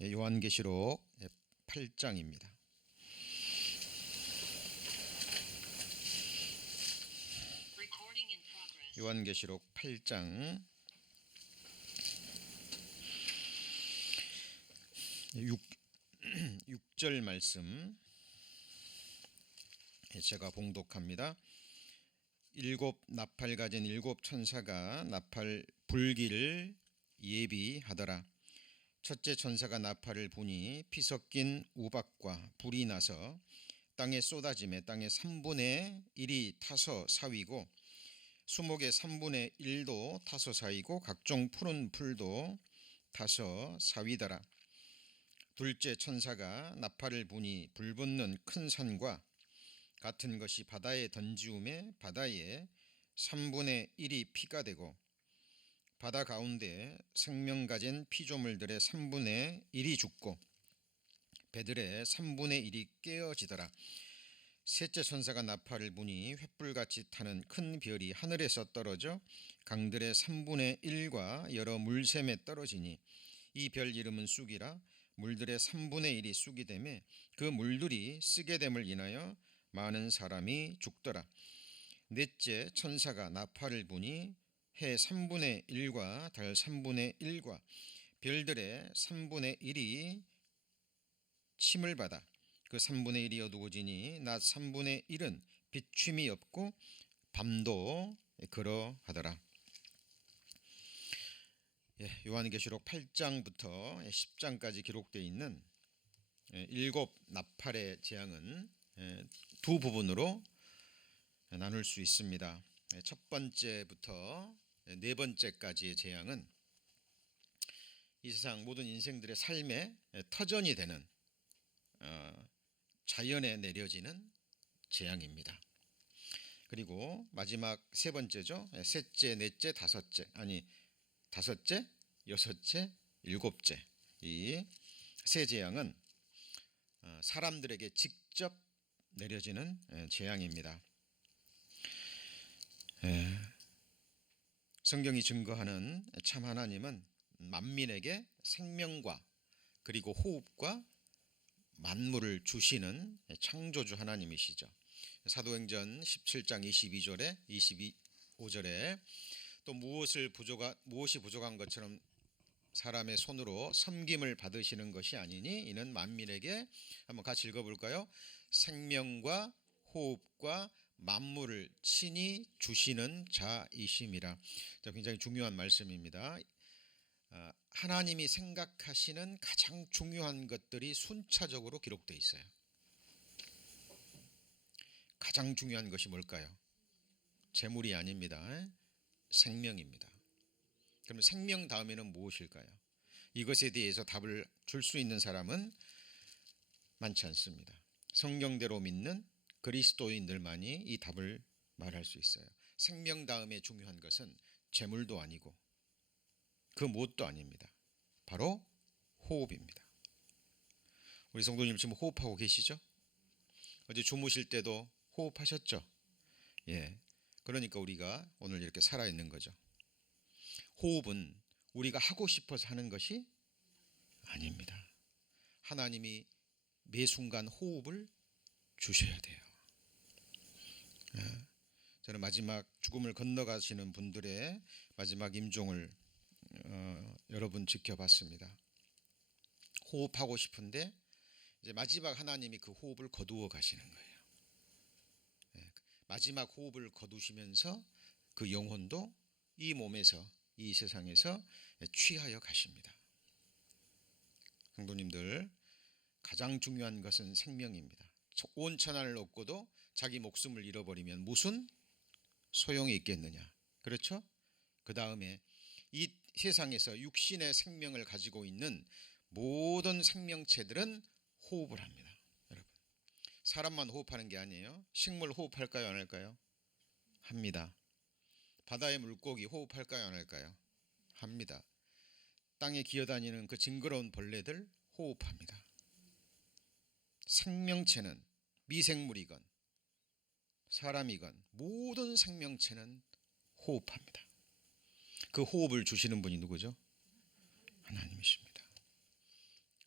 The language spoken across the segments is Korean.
요한계시록 8장입니다. 요한계시록 8장 6절 말씀 제가 봉독합니다. 일곱 나팔 가진 일곱 천사가 나팔 불기를 예비하더라. 첫째 천사가 나팔을 부니 피 섞인 우박과 불이 나서 땅에 쏟아지매 땅의 3분의 1이 타서 사위고 수목의 3분의 1도 타서 사위고 각종 푸른 풀도 타서 사위더라. 둘째 천사가 나팔을 부니 불붙는 큰 산과 같은 것이 바다에 던지우매 바다의 3분의 1이 피가 되고 바다 가운데 생명 가진 피조물들의 3분의 1이 죽고 배들의 3분의 1이 깨어지더라. 셋째 천사가 나팔을 부니 횃불같이 타는 큰 별이 하늘에서 떨어져 강들의 3분의 1과 여러 물샘에 떨어지니 이 별 이름은 쑥이라. 물들의 3분의 1이 쑥이 되매 그 물들이 쓰게 됨을 인하여 많은 사람이 죽더라. 넷째 천사가 나팔을 부니 해 3분의 1과 달 3분의 1과 별들의 3분의 1이 침을 받아 그 3분의 1이 어두워지니 낮 3분의 1은 비춤이 없고 밤도 그러하더라. 요한계시록 8장부터 10장까지 기록되어 있는 일곱 나팔의 재앙은 두 부분으로 나눌 수 있습니다. 첫 번째부터 네 번째까지의 재앙은 이 세상 모든 인생들의 삶의 터전이 되는 자연에 내려지는 재앙입니다. 그리고 마지막 세 번째죠. 셋째, 넷째, 다섯째, 여섯째, 일곱째 이 세 재앙은 사람들에게 직접 내려지는 재앙입니다. 성경이 증거하는 참 하나님은 만민에게 생명과 그리고 호흡과 만물을 주시는 창조주 하나님이시죠. 사도행전 17장 22절에 25절에 또 무엇이 부족한 것처럼 사람의 손으로 섬김을 받으시는 것이 아니니 이는 만민에게 한번 같이 읽어볼까요? 생명과 호흡과 만물을 친히 주시는 자이심이라. 굉장히 중요한 말씀입니다. 하나님이 생각하시는 가장 중요한 것들이 순차적으로 기록되어 있어요. 가장 중요한 것이 뭘까요? 재물이 아닙니다. 생명입니다. 그러면 생명 다음에는 무엇일까요? 이것에 대해서 답을 줄 수 있는 사람은 많지 않습니다. 성경대로 믿는 그리스도인들만이 이 답을 말할 수 있어요. 생명 다음에 중요한 것은 재물도 아니고 그 무엇도 아닙니다. 바로 호흡입니다. 우리 성도님 지금 호흡하고 계시죠? 어제 주무실 때도 호흡하셨죠? 그러니까 우리가 오늘 이렇게 살아있는 거죠. 호흡은 우리가 하고 싶어서 하는 것이 아닙니다. 하나님이 매 순간 호흡을 주셔야 돼요. 저는 마지막 죽음을 건너가시는 분들의 마지막 임종을 여러 분 지켜봤습니다. 호흡하고 싶은데 이제 마지막 하나님이 그 호흡을 거두어 가시는 거예요. 마지막 호흡을 거두시면서 그 영혼도 이 몸에서 이 세상에서 취하여 가십니다. 성도님들, 가장 중요한 것은 생명입니다. 온 천하를 얻고도 자기 목숨을 잃어버리면 무슨 소용이 있겠느냐. 그렇죠? 그 다음에 이 세상에서 육신의 생명을 가지고 있는 모든 생명체들은 호흡을 합니다. 여러분, 사람만 호흡하는 게 아니에요. 식물 호흡할까요? 안 할까요? 합니다. 바다의 물고기 호흡할까요? 안 할까요? 합니다. 땅에 기어다니는 그 징그러운 벌레들 호흡합니다. 생명체는 미생물이건 사람이건 모든 생명체는 호흡합니다. 그 호흡을 주시는 분이 누구죠? 하나님이십니다.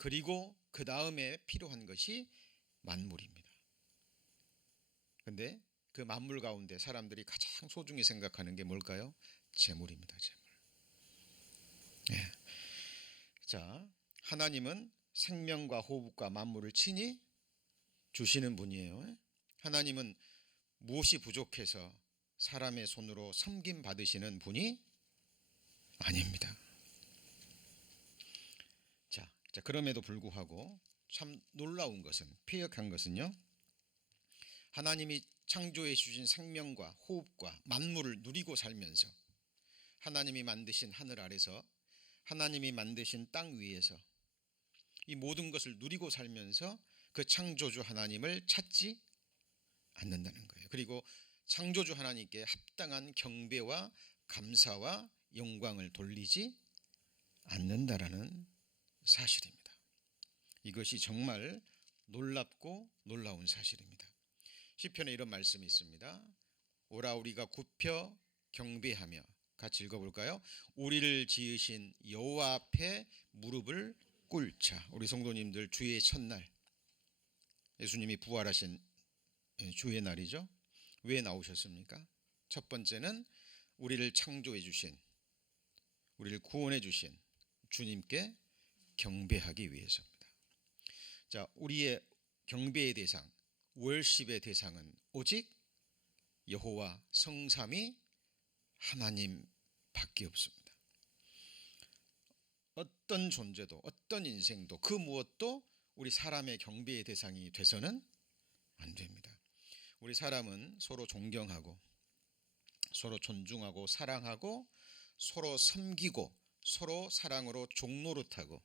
그리고 그 다음에 필요한 것이 만물입니다. 근데 그 만물 가운데 사람들이 가장 소중히 생각하는 게 뭘까요? 재물입니다. 재물. 예. 자, 하나님은 생명과 호흡과 만물을 친히 주시는 분이에요. 하나님은 무엇이 부족해서 사람의 손으로 섬김 받으시는 분이 아닙니다. 자, 그럼에도 불구하고 참 놀라운 것은, 폐역한 것은요, 하나님이 창조해 주신 생명과 호흡과 만물을 누리고 살면서 하나님이 만드신 하늘 아래서, 하나님이 만드신 땅 위에서 이 모든 것을 누리고 살면서 그 창조주 하나님을 찾지 않는다는 거예요. 그리고 창조주 하나님께 합당한 경배와 감사와 영광을 돌리지 않는다라는 사실입니다. 이것이 정말 놀랍고 놀라운 사실입니다. 시편에 이런 말씀이 있습니다. 오라 우리가 굽혀 경배하며, 같이 읽어볼까요? 우리를 지으신 여호와 앞에 무릎을 꿇자. 우리 성도님들, 주의 첫날, 예수님이 부활하신 주의 날이죠. 왜 나오셨습니까? 첫 번째는 우리를 창조해 주신, 우리를 구원해 주신 주님께 경배하기 위해서입니다. 자, 우리의 경배의 대상, 월십의 대상은 오직 여호와 성삼위 하나님밖에 없습니다. 어떤 존재도, 어떤 인생도, 그 무엇도 우리 사람의 경배의 대상이 돼서는 안 됩니다. 우리 사람은 서로 존경하고, 서로 존중하고, 사랑하고, 서로 섬기고, 서로 사랑으로 종노릇하고,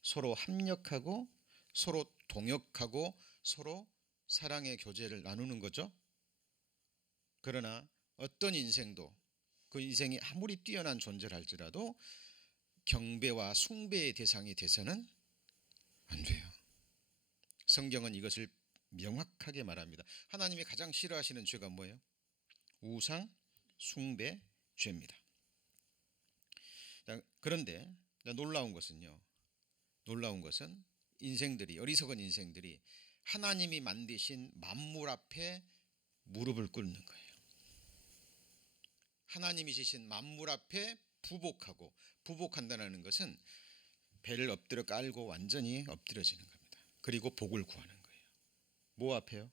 서로 합력하고, 서로 동역하고, 서로 사랑의 교제를 나누는 거죠. 그러나 어떤 인생도, 그 인생이 아무리 뛰어난 존재를 할지라도 경배와 숭배의 대상이 돼서는 안 돼요. 성경은 이것을 명확하게 말합니다. 하나님이 가장 싫어하시는 죄가 뭐예요? 우상 숭배 죄입니다. 그런데 놀라운 것은 인생들이, 어리석은 인생들이 하나님이 만드신 만물 앞에 무릎을 꿇는 거예요. 하나님이 지신 만물 앞에 부복하고, 부복한다는 것은 배를 엎드려 깔고 완전히 엎드려지는 겁니다. 그리고 복을 구하는 거예요. 뭐 앞에요?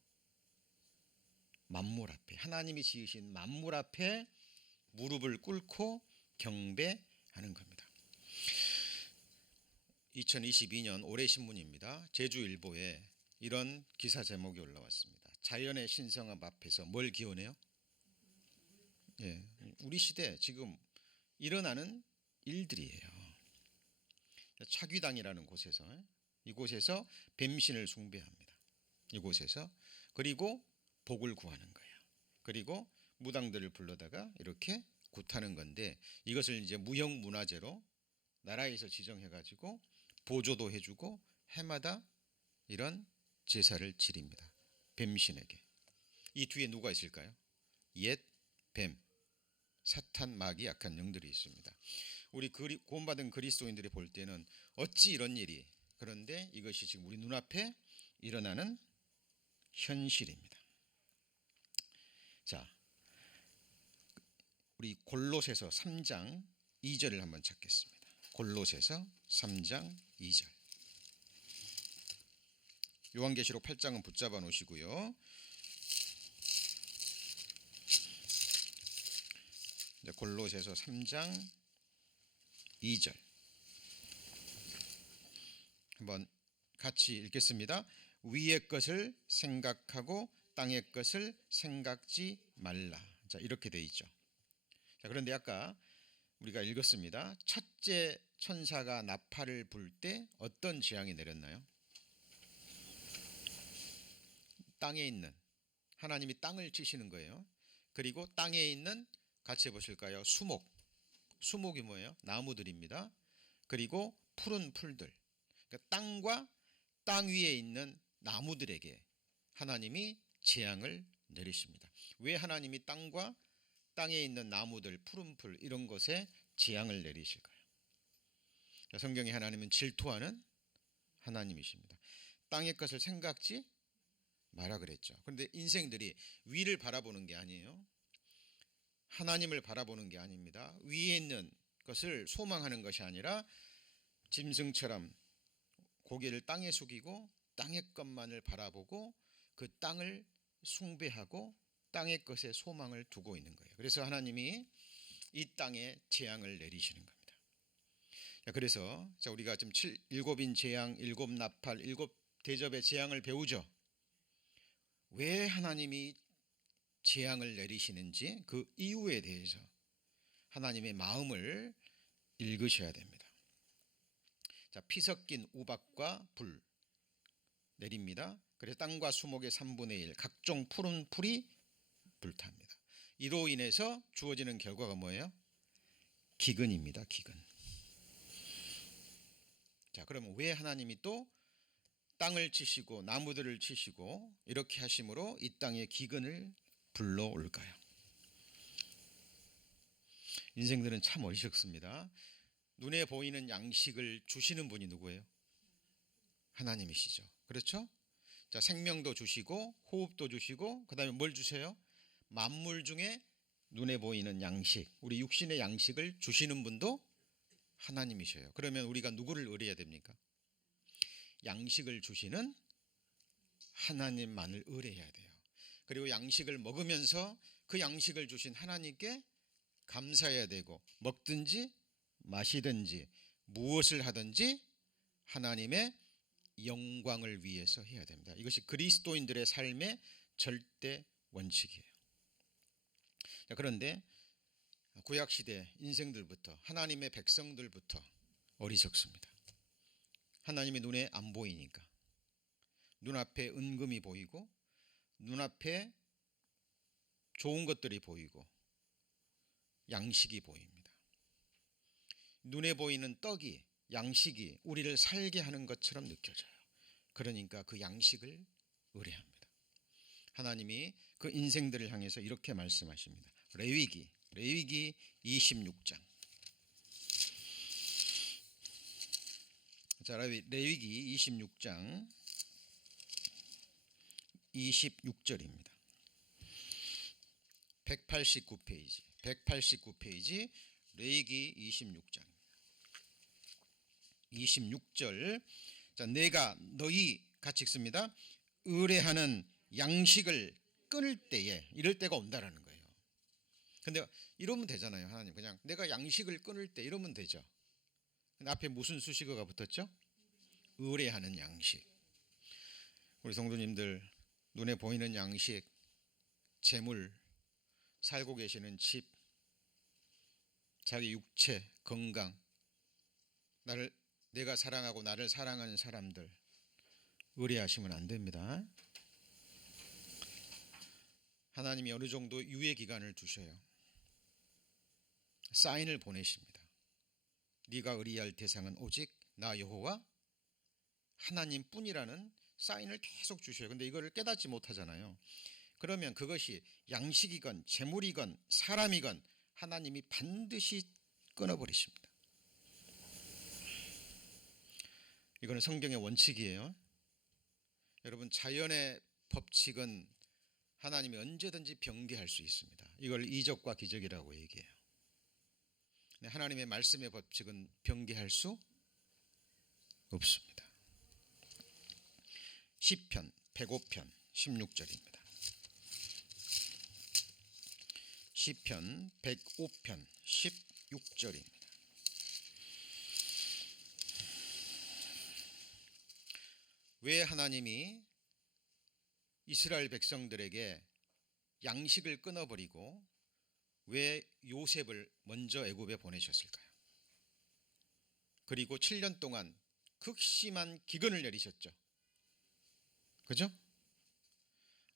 만물 앞에, 하나님이 지으신 만물 앞에 무릎을 꿇고 경배하는 겁니다. 2022년 올해 신문입니다. 제주일보에 이런 기사 제목이 올라왔습니다. 자연의 신성함 앞에서 뭘 기원해요? 예, 우리 시대 지금 일어나는 일들이에요. 차귀당이라는 곳에서, 이곳에서 뱀신을 숭배합니다. 이곳에서. 그리고 복을 구하는 거예요. 그리고 무당들을 불러다가 이렇게 굿하는 건데, 이것을 이제 무형문화재로 나라에서 지정해가지고 보조도 해주고 해마다 이런 제사를 지립니다. 뱀신에게. 이 뒤에 누가 있을까요? 옛 뱀, 사탄, 마귀, 악한 영들이 있습니다. 우리 구원받은 그리스도인들이 볼 때는 어찌 이런 일이, 그런데 이것이 지금 우리 눈앞에 일어나는 현실입니다. 자, 우리 골로새서 3장 2절을 한번 찾겠습니다. 골로새서 3장 2절. 요한계시록 8장은 붙잡아 놓으시고요. 골로새서 3장 2절 한번 같이 읽겠습니다. 위의 것을 생각하고 땅의 것을 생각지 말라. 자, 이렇게 돼 있죠. 자, 그런데 아까 우리가 읽었습니다. 첫째 천사가 나팔을 불 때 어떤 재앙이 내렸나요? 땅에 있는, 하나님이 땅을 치시는 거예요. 그리고 땅에 있는, 같이 해보실까요? 수목이 뭐예요? 나무들입니다. 그리고 푸른 풀들, 그러니까 땅과 땅 위에 있는 나무들에게 하나님이 재앙을 내리십니다. 왜 하나님이 땅과 땅에 있는 나무들, 푸른 풀 이런 것에 재앙을 내리실까요? 성경에 하나님은 질투하는 하나님이십니다. 땅의 것을 생각지 마라 그랬죠. 그런데 인생들이 위를 바라보는 게 아니에요. 하나님을 바라보는 게 아닙니다. 위에 있는 것을 소망하는 것이 아니라 짐승처럼 고개를 땅에 숙이고 땅의 것만을 바라보고 그 땅을 숭배하고 땅의 것에 소망을 두고 있는 거예요. 그래서 하나님이 이 땅에 재앙을 내리시는 겁니다. 그래서 우리가 지금 일곱인 재앙, 일곱 나팔, 일곱 대접의 재앙을 배우죠. 왜 하나님이 재앙을 내리시는지 그 이유에 대해서 하나님의 마음을 읽으셔야 됩니다. 피 섞인 우박과 불 내립니다. 그래서 땅과 수목의 3분의 1 각종 푸른 풀이 불탑니다. 이로 인해서 주어지는 결과가 뭐예요? 기근입니다. 기근. 그러면 왜 하나님이 또 땅을 치시고 나무들을 치시고 이렇게 하심으로 이 땅에 기근을 불러올까요? 인생들은 참 어리석습니다. 눈에 보이는 양식을 주시는 분이 누구예요? 하나님이시죠. 그렇죠? 생명도 주시고 호흡도 주시고 그 다음에 뭘 주세요? 만물 중에 눈에 보이는 양식, 우리 육신의 양식을 주시는 분도 하나님이셔요. 그러면 우리가 누구를 의뢰해야 됩니까? 양식을 주시는 하나님만을 의뢰해야 돼요. 그리고 양식을 먹으면서 그 양식을 주신 하나님께 감사해야 되고 먹든지 마시든지 무엇을 하든지 하나님의 영광을 위해서 해야 됩니다. 이것이 그리스도인들의 삶의 절대 원칙이에요. 그런데 구약시대 인생들부터 하나님의 백성들부터 어리석습니다. 하나님의 눈에 안 보이니까 눈앞에 은금이 보이고 눈앞에 좋은 것들이 보이고 양식이 보입니다. 눈에 보이는 떡이 양식이 우리를 살게 하는 것처럼 느껴져요. 그러니까 그 양식을 의뢰합니다. 하나님이 그 인생들을 향해서 이렇게 말씀하십니다. 레위기 26장. 레위기 26장 26절입니다. 189페이지 레위기 26장 26절. 내가 너희 같이 읽습니다. 의뢰하는 양식을 끊을 때에 이럴 때가 온다라는 거예요. 근데 이러면 되잖아요. 하나님 그냥 내가 양식을 끊을 때 이러면 되죠. 근데 앞에 무슨 수식어가 붙었죠? 의뢰하는 양식. 우리 성도님들 눈에 보이는 양식, 재물, 살고 계시는 집, 자기 육체, 건강, 내가 사랑하고 나를 사랑하는 사람들 의뢰하시면 안 됩니다. 하나님이 어느 정도 유예 기간을 두셔요. 사인을 보내십니다. 네가 의뢰할 대상은 오직 나 여호와 하나님뿐이라는 사인을 계속 주셔요. 근데 이거를 깨닫지 못하잖아요. 그러면 그것이 양식이건 재물이건 사람이건 하나님이 반드시 끊어버리십니다. 이거는 성경의 원칙이에요. 여러분 자연의 법칙은 하나님이 언제든지 변개할 수 있습니다. 이걸 이적과 기적이라고 얘기해요. 하나님의 말씀의 법칙은 변개할 수 없습니다. 시편 105편 16절입니다. 시편 105편 16절입니다. 왜 하나님이 이스라엘 백성들에게 양식을 끊어버리고 왜 요셉을 먼저 애굽에 보내셨을까요? 그리고 7년 동안 극심한 기근을 내리셨죠. 그죠?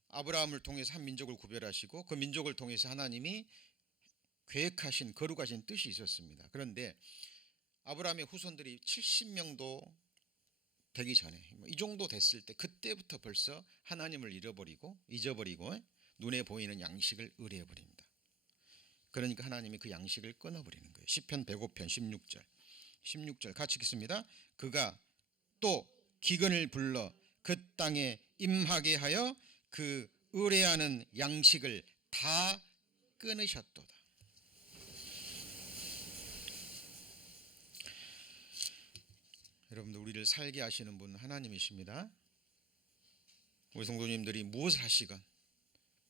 아브라함을 통해서 한 민족을 구별하시고 그 민족을 통해서 하나님이 계획하신 거룩하신 뜻이 있었습니다. 그런데 아브라함의 후손들이 70명도 되기 전에 이 정도 됐을 때 그때부터 벌써 하나님을 잊어버리고 눈에 보이는 양식을 의뢰해버립니다. 그러니까 하나님이 그 양식을 끊어버리는 거예요. 시편 105편 16절 같이 읽습니다. 그가 또 기근을 불러 그 땅에 임하게 하여 그 의뢰하는 양식을 다 끊으셨도다. 여러분들, 우리를 살게 하시는 분 하나님이십니다. 우리 성도님들이 무엇을 하시건,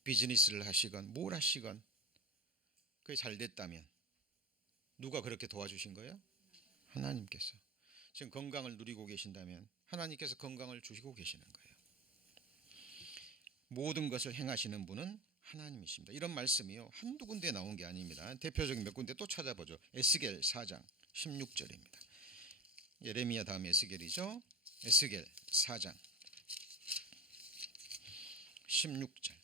비즈니스를 하시건 뭘 하시건 그게 잘 됐다면 누가 그렇게 도와주신 거예요? 하나님께서. 지금 건강을 누리고 계신다면 하나님께서 건강을 주시고 계시는 거예요. 모든 것을 행하시는 분은 하나님이십니다. 이런 말씀이요, 한두 군데 나온 게 아닙니다. 대표적인 몇 군데 또 찾아보죠. 에스겔 4장 16절입니다. 예레미야 다음 에스겔이죠. 에스겔 4장 16절.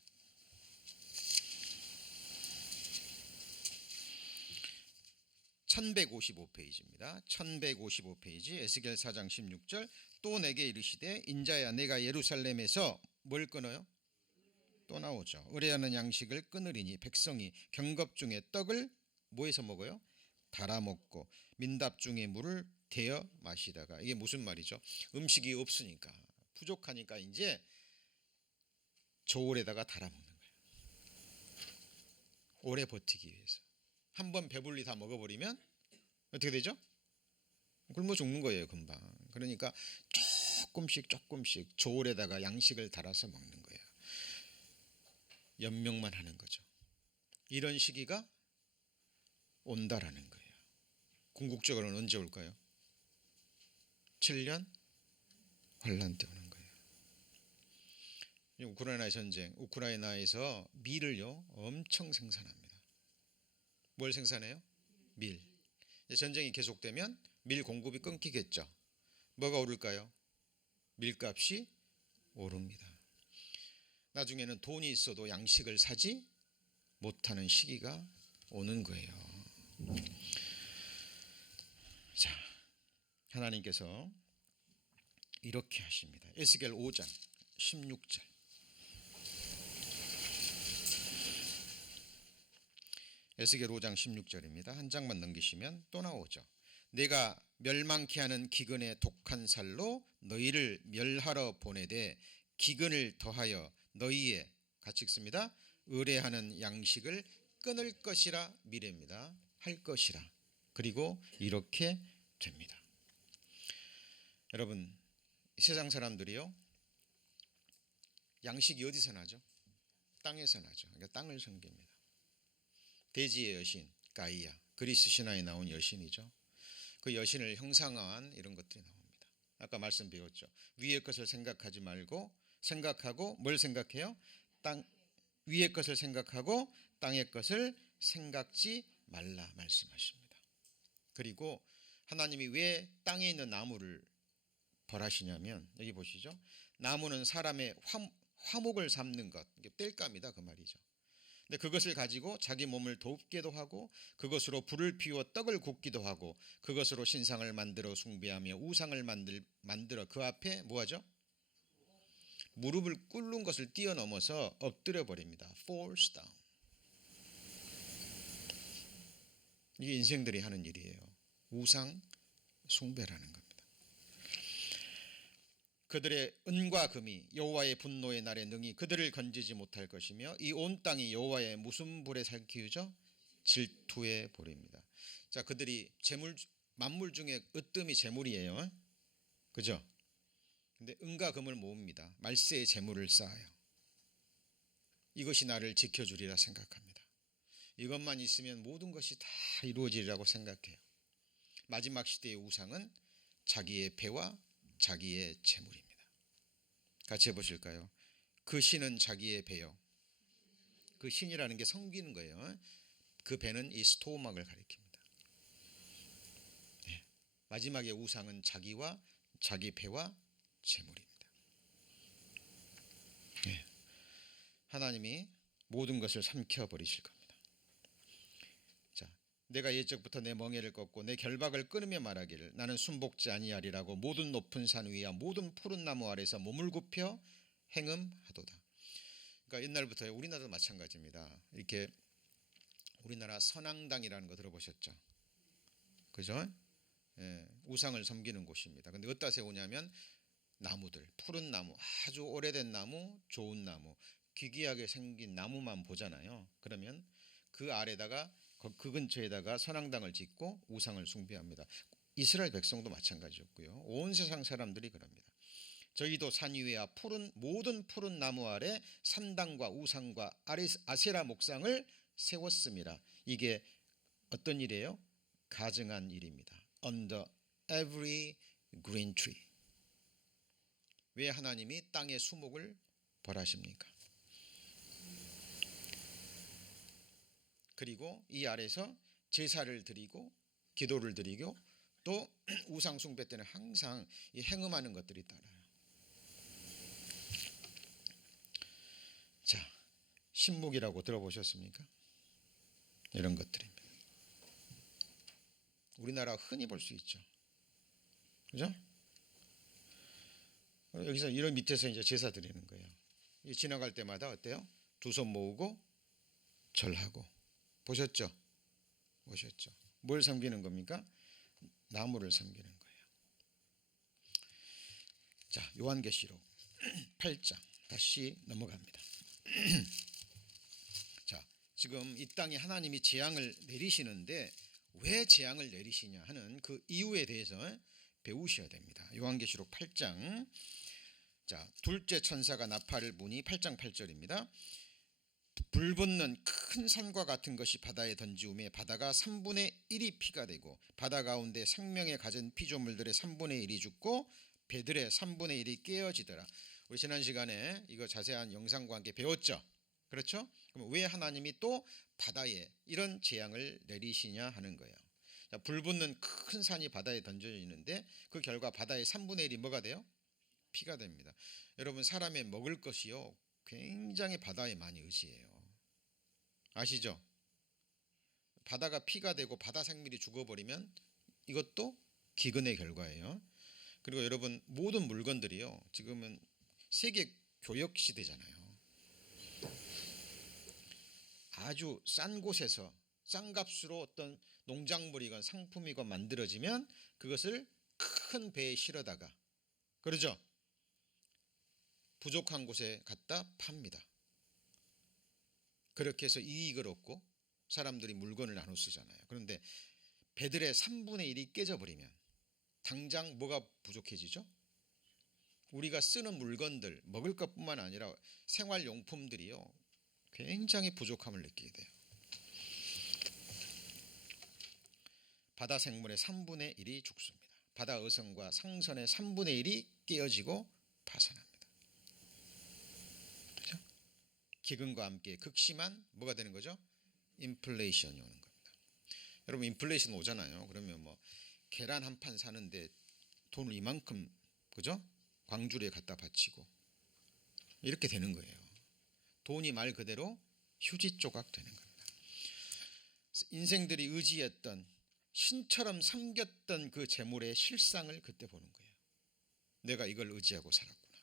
(1155페이지입니다) 1155페이지 에스겔 4장 16절. 또 내게 이르시되 인자야, 내가 예루살렘에서 뭘 끊어요? 또 나오죠. 의뢰하는 양식을 끊으리니 백성이 경겁 중에 떡을 뭐해서 먹어요? 달아 먹고 민답 중에 물을 데어 마시다가. 이게 무슨 말이죠? 음식이 없으니까, 부족하니까 이제 저울에다가 달아 먹는 거예요. 오래 버티기 위해서. 한번 배불리 다 먹어버리면 어떻게 되죠? 굶어 죽는 거예요, 금방. 그러니까 조금씩 저울에다가 양식을 달아서 먹는 거예요. 연명만 하는 거죠. 이런 시기가 온다라는 거예요. 궁극적으로는 언제 올까요? 7년 환란 때 오는 거예요. 우크라이나 전쟁, 우크라이나에서 밀을요 엄청 생산합니다. 뭘 생산해요? 밀. 전쟁이 계속되면 밀 공급이 끊기겠죠. 뭐가 오를까요? 밀값이 오릅니다. 나중에는 돈이 있어도 양식을 사지 못하는 시기가 오는 거예요. 자, 하나님께서 이렇게 하십니다. 에스겔 5장 16절. 에스겔 5장 16절입니다. 한 장만 넘기시면 또 나오죠. 내가 멸망케 하는 기근의 독한 살로 너희를 멸하러 보내되 기근을 더하여 너희의, 같이 읽습니다, 의뢰하는 양식을 끊을 것이라 미래입니다. 할 것이라. 그리고 이렇게 됩니다. 여러분, 세상 사람들이요, 양식이 어디서 나죠? 땅에서 나죠. 그러니까 땅을 섬깁니다. 대지의 여신 가이아, 그리스 신화에 나온 여신이죠. 그 여신을 형상화한 이런 것들이 나옵니다. 아까 말씀 배웠죠. 위의 것을 생각하지 말고, 생각하고 뭘 생각해요? 땅 위의 것을 생각하고 땅의 것을 생각지 말라 말씀하십니다. 그리고 하나님이 왜 땅에 있는 나무를 벌하시냐면, 여기 보시죠. 나무는 사람의 화목을 삼는 것, 이게 땔감이다 그 말이죠. 근데 그것을 가지고 자기 몸을 돕기도 하고, 그것으로 불을 피워 떡을 굽기도 하고, 그것으로 신상을 만들어 숭배하며 우상을 만들어 그 앞에 뭐하죠? 무릎을 꿇는 것을 뛰어넘어서 엎드려 버립니다. Falls down. 이게 인생들이 하는 일이에요. 우상 숭배라는 겁니다. 그들의 은과 금이 여호와의 분노의 날에 능히 그들을 건지지 못할 것이며 이 온 땅이 여호와의 무슨 불에 살키우죠? 질투의 불입니다. 자, 그들이 만물 중에 으뜸이 재물이에요. 그죠? 근데 은과 금을 모읍니다. 말세의 재물을 쌓아요. 이것이 나를 지켜주리라 생각합니다. 이것만 있으면 모든 것이 다 이루어지리라고 생각해요. 마지막 시대의 우상은 자기의 배와 자기의 재물입니다. 같이 해보실까요? 그 신은 자기의 배요. 그 신이라는 게 섬기는 거예요. 그 배는 이 스토막을 가리킵니다. 네. 마지막의 우상은 자기와 자기 배와 재물입니다. 네. 하나님이 모든 것을 삼켜버리실 겁니다. 자, 내가 옛적부터 내 멍에를 꺾고 내 결박을 끊으며 말하기를 나는 순복지 아니하리라고 모든 높은 산 위와 모든 푸른 나무 아래서 몸을 굽혀 행음하도다. 그러니까 옛날부터, 우리나라도 마찬가지입니다. 이렇게 우리나라 선앙당이라는 거 들어보셨죠? 그죠? 예, 우상을 섬기는 곳입니다. 근데 어디다 세우냐면 나무들, 푸른 나무, 아주 오래된 나무, 좋은 나무, 기괴하게 생긴 나무만 보잖아요. 그러면 그 아래다가 그 근처에다가 선앙당을 짓고 우상을 숭배합니다. 이스라엘 백성도 마찬가지였고요. 온 세상 사람들이 그럽니다. 저희도 산 위에야 모든 푸른 나무 아래 산당과 우상과 아세라 목상을 세웠습니다. 이게 어떤 일이에요? 가증한 일입니다. Under every green tree. 왜 하나님이 땅의 수목을 벌하십니까? 그리고 이 아래서 제사를 드리고 기도를 드리고 또 우상 숭배 때는 항상 이 행음하는 것들이 따라요. 자, 신목이라고 들어보셨습니까? 이런 것들입니다. 우리나라 흔히 볼 수 있죠. 그죠? 여기서 이런 밑에서 이제 제사 드리는 거예요. 지나갈 때마다 어때요? 두 손 모으고 절하고. 보셨죠? 보셨죠? 뭘 섬기는 겁니까? 나무를 섬기는 거예요. 자, 요한계시록 8장 다시 넘어갑니다. 자, 지금 이 땅에 하나님이 재앙을 내리시는데 왜 재앙을 내리시냐 하는 그 이유에 대해서 배우셔야 됩니다. 요한계시록 8장. 자, 둘째 천사가 나팔을 부니 8장 8절입니다. 불붙는 큰 산과 같은 것이 바다에 던지우매 바다가 3분의 1이 피가 되고 바다 가운데 생명에 가진 피조물들의 3분의 1이 죽고 배들의 3분의 1이 깨어지더라. 우리 지난 시간에 이거 자세한 영상과 함께 배웠죠. 그렇죠? 그럼 왜 하나님이 또 바다에 이런 재앙을 내리시냐 하는 거예요. 자, 불붙는 큰 산이 바다에 던져지는데 그 결과 바다의 3분의 1이 뭐가 돼요? 피가 됩니다. 여러분, 사람의 먹을 것이요 굉장히 바다에 많이 의지해요. 아시죠? 바다가 피가 되고 바다 생물이 죽어버리면 이것도 기근의 결과예요. 그리고 여러분, 모든 물건들이요 지금은 세계 교역 시대잖아요. 아주 싼 곳에서 싼 값으로 어떤 농작물이건 상품이건 만들어지면 그것을 큰 배에 실어다가, 그러죠? 부족한 곳에 갖다 팝니다. 그렇게 해서 이익을 얻고 사람들이 물건을 나눠 쓰잖아요. 그런데 배들의 3분의 1이 깨져버리면 당장 뭐가 부족해지죠? 우리가 쓰는 물건들, 먹을 것뿐만 아니라 생활용품들이요 굉장히 부족함을 느끼게 돼요. 바다 생물의 3분의 1이 죽습니다. 바다 어선과 상선의 3분의 1이 깨어지고 파산합니다. 그렇죠? 기근과 함께 극심한 뭐가 되는 거죠? 인플레이션이 오는 겁니다. 여러분, 인플레이션 오잖아요. 그러면 뭐 계란 한 판 사는데 돈을 이만큼, 그죠? 광주리에 갖다 바치고 이렇게 되는 거예요. 돈이 말 그대로 휴지 조각 되는 겁니다. 인생들이 의지했던 신처럼 섬겼던 그 재물의 실상을 그때 보는 거예요. 내가 이걸 의지하고 살았구나.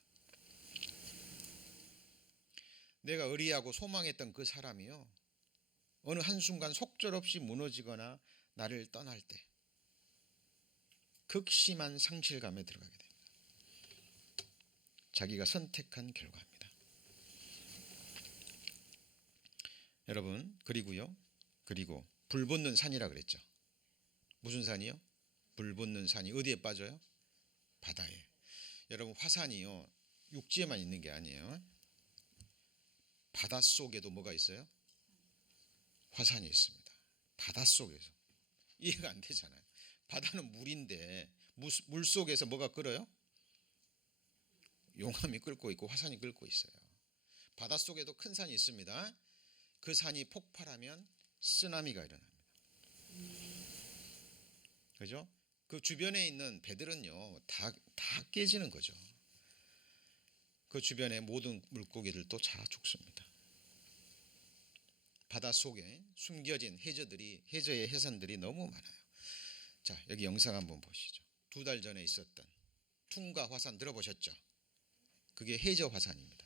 내가 의리하고 소망했던 그 사람이요 어느 한순간 속절없이 무너지거나 나를 떠날 때 극심한 상실감에 들어가게 됩니다. 자기가 선택한 결과입니다. 여러분, 그리고 불붙는 산이라 그랬죠. 무슨 산이요? 불붙는 산이 어디에 빠져요? 바다에. 여러분, 화산이요 육지에만 있는 게 아니에요. 바닷속에도 뭐가 있어요? 화산이 있습니다. 바닷속에서. 이해가 안 되잖아요. 바다는 물인데 물 속에서 뭐가 끓어요? 용암이 끓고 있고 화산이 끓고 있어요. 바닷속에도 큰 산이 있습니다. 그 산이 폭발하면 쓰나미가 일어납니다. 그죠? 그 주변에 있는 배들은요 다 깨지는 거죠. 그 주변의 모든 물고기들도 다 죽습니다. 바닷속에 숨겨진 해저의 해산들이 너무 많아요. 자, 여기 영상 한번 보시죠. 2달 전에 있었던 퉁가 화산 들어보셨죠? 그게 해저 화산입니다.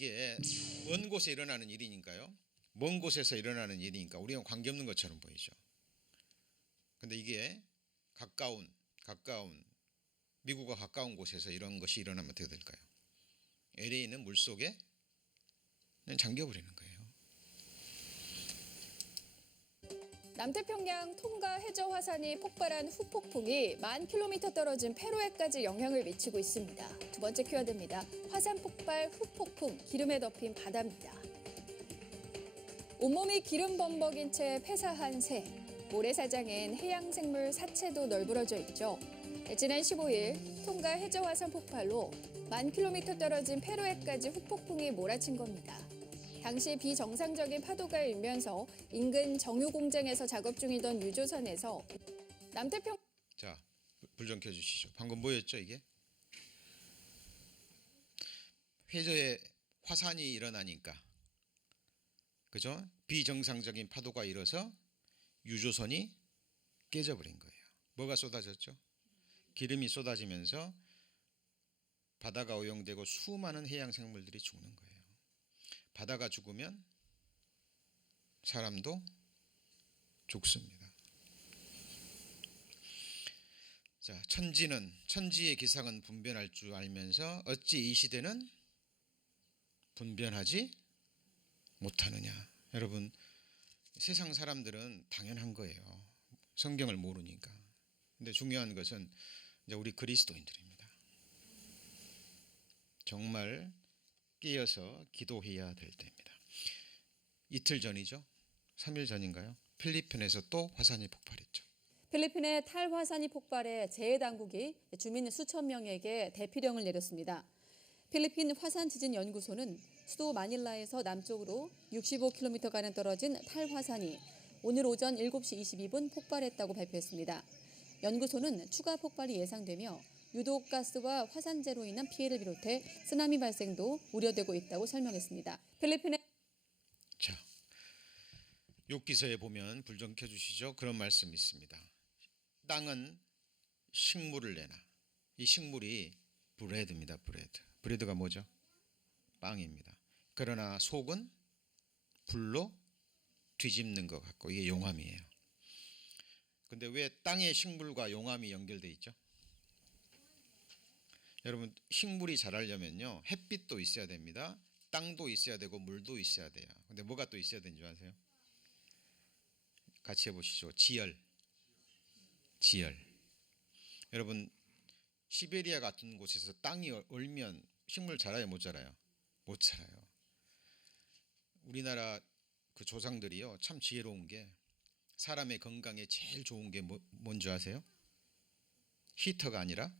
이게 먼 곳에 일어나는 일이니까요. 먼 곳에서 일어나는 일이니까 우리가 관계없는 것처럼 보이죠. 근데 이게 가까운 미국과 가까운 곳에서 이런 것이 일어나면 어떻게 될까요? LA는 물속에 잠겨버리는 거예요. 남태평양 통가 해저 화산이 폭발한 후폭풍이 10,000km 떨어진 페루에까지 영향을 미치고 있습니다. 두 번째 키워드입니다. 화산 폭발 후폭풍, 기름에 덮인 바다입니다. 온몸이 기름 범벅인 채 폐사한 새. 모래사장엔 해양생물 사체도 널브러져 있죠. 지난 15일 통가 해저 화산 폭발로 10,000km 떨어진 페루에까지 후폭풍이 몰아친 겁니다. 당시 비정상적인 파도가 일면서 인근 정유 공장에서 작업 중이던 유조선에서 남태평 자, 불 좀 켜주시죠. 방금 뭐였죠 이게? 해저에 화산이 일어나니까, 그죠? 비정상적인 파도가 일어서 유조선이 깨져버린 거예요. 뭐가 쏟아졌죠? 기름이 쏟아지면서 바다가 오염되고 수많은 해양 생물들이 죽는 거예요. 바다가 죽으면 사람도 죽습니다. 자, 천지의 기상은 분변할 줄 알면서 어찌 이 시대는 분변하지 못하느냐. 여러분, 세상 사람들은 당연한 거예요. 성경을 모르니까. 근데 중요한 것은 이제 우리 그리스도인들입니다. 정말 깨어서 기도해야 될 때입니다. 이틀 전이죠. 3일 전인가요? 필리핀에서 또 화산이 폭발했죠. 필리핀의 탈화산이 폭발해 재해당국이 주민 수천 명에게 대피령을 내렸습니다. 필리핀 화산지진연구소는 수도 마닐라에서 남쪽으로 65km가량 떨어진 탈화산이 오늘 오전 7시 22분 폭발했다고 발표했습니다. 연구소는 추가 폭발이 예상되며 유독가스와 화산재로 인한 피해를 비롯해 쓰나미 발생도 우려되고 있다고 설명했습니다. 필리핀의 자, 욥기서에 보면 불 좀 켜주시죠. 그런 말씀이 있습니다. 땅은 식물을 내나. 이 식물이 브레드입니다. 브레드가 뭐죠? 빵입니다. 그러나 속은 불로 뒤집는 것 같고, 이게 용암이에요. 근데 왜 땅의 식물과 용암이 연결돼 있죠? 여러분, 식물이 자라려면요, 햇빛도 있어야 됩니다. 땅도 있어야 되고 물도 있어야 돼요. 근데 뭐가 또 있어야 되는 줄 아세요? 같이 해보시죠. 지열. 여러분, 시베리아 같은 곳에서 땅이 얼면 식물 자라요, 못 자라요? 못 자라요. 우리나라 그 조상들이요, 참 지혜로운 게, 사람의 건강에 제일 좋은 게 뭔지 아세요? 히터가 아니라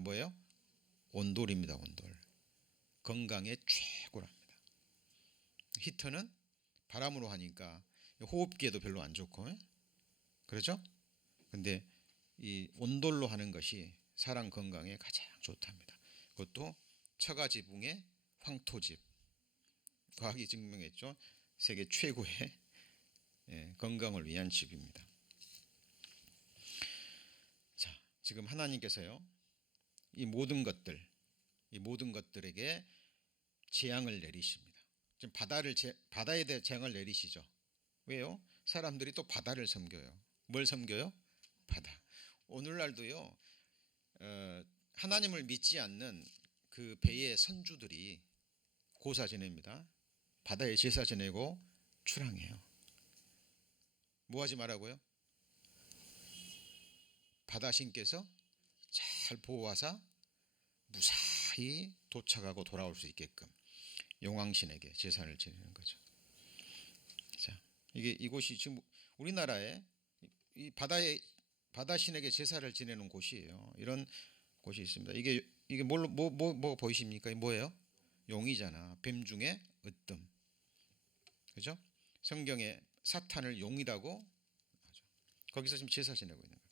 뭐예요? 온돌입니다. 온돌. 건강에 최고랍니다. 히터는 바람으로 하니까 호흡기에도 별로 안 좋고, 그렇죠? 근데 이 온돌로 하는 것이 사람 건강에 가장 좋답니다. 그것도 처가지붕의 황토집. 과학이 증명했죠. 세계 최고의 건강을 위한 집입니다. 자, 지금 하나님께서요, 이 모든 것들에게 재앙을 내리십니다. 지금 바다에 대해 재앙을 내리시죠. 왜요? 사람들이 또 바다를 섬겨요. 뭘 섬겨요? 바다. 오늘날도요, 하나님을 믿지 않는 그 배의 선주들이 고사 지냅니다. 바다에 제사 지내고 출항해요. 뭐 하지 말라고요? 바다 신께서 잘 보호하사 무사히 도착하고 돌아올 수 있게끔 용왕신에게 제사를 지내는 거죠. 자, 이곳이 지금 우리나라에 이 바다 신에게 제사를 지내는 곳이에요. 이런 곳이 있습니다. 이게 뭐 보이십니까? 이게 뭐예요? 용이잖아. 뱀 중에 으뜸. 그죠? 성경에 사탄을 용이라고 하죠. 거기서 지금 제사 지내고 있는 거예요.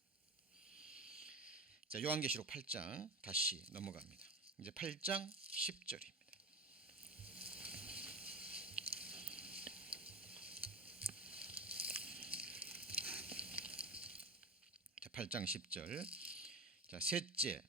자, 요한계시록 8장 다시 넘어갑니다. 이제 8장 10절입니다. 자, 8장 10절. 자, 셋째,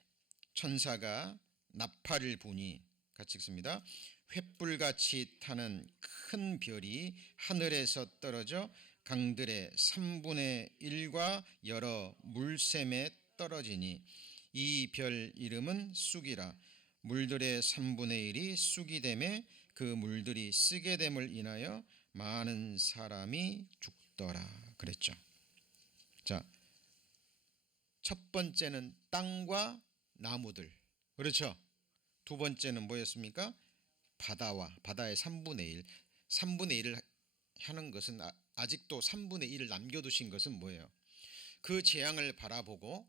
천사가 나팔을 부니 같이 읽습니다. 횃불같이 타는 큰 별이 하늘에서 떨어져 강들의 3분의 1과 여러 물샘에 떨어지니 이 별 이름은 쑥이라. 물들의 3분의 1이 쑥이 되매 그 물들이 쓰게 됨을 인하여 많은 사람이 죽더라 그랬죠. 자, 첫 번째는 땅과 나무들, 그렇죠. 두 번째는 뭐였습니까? 바다의 3분의 1. 3분의 1을 하는 것은 아직도 3분의 1을 남겨두신 것은 뭐예요? 그 재앙을 바라보고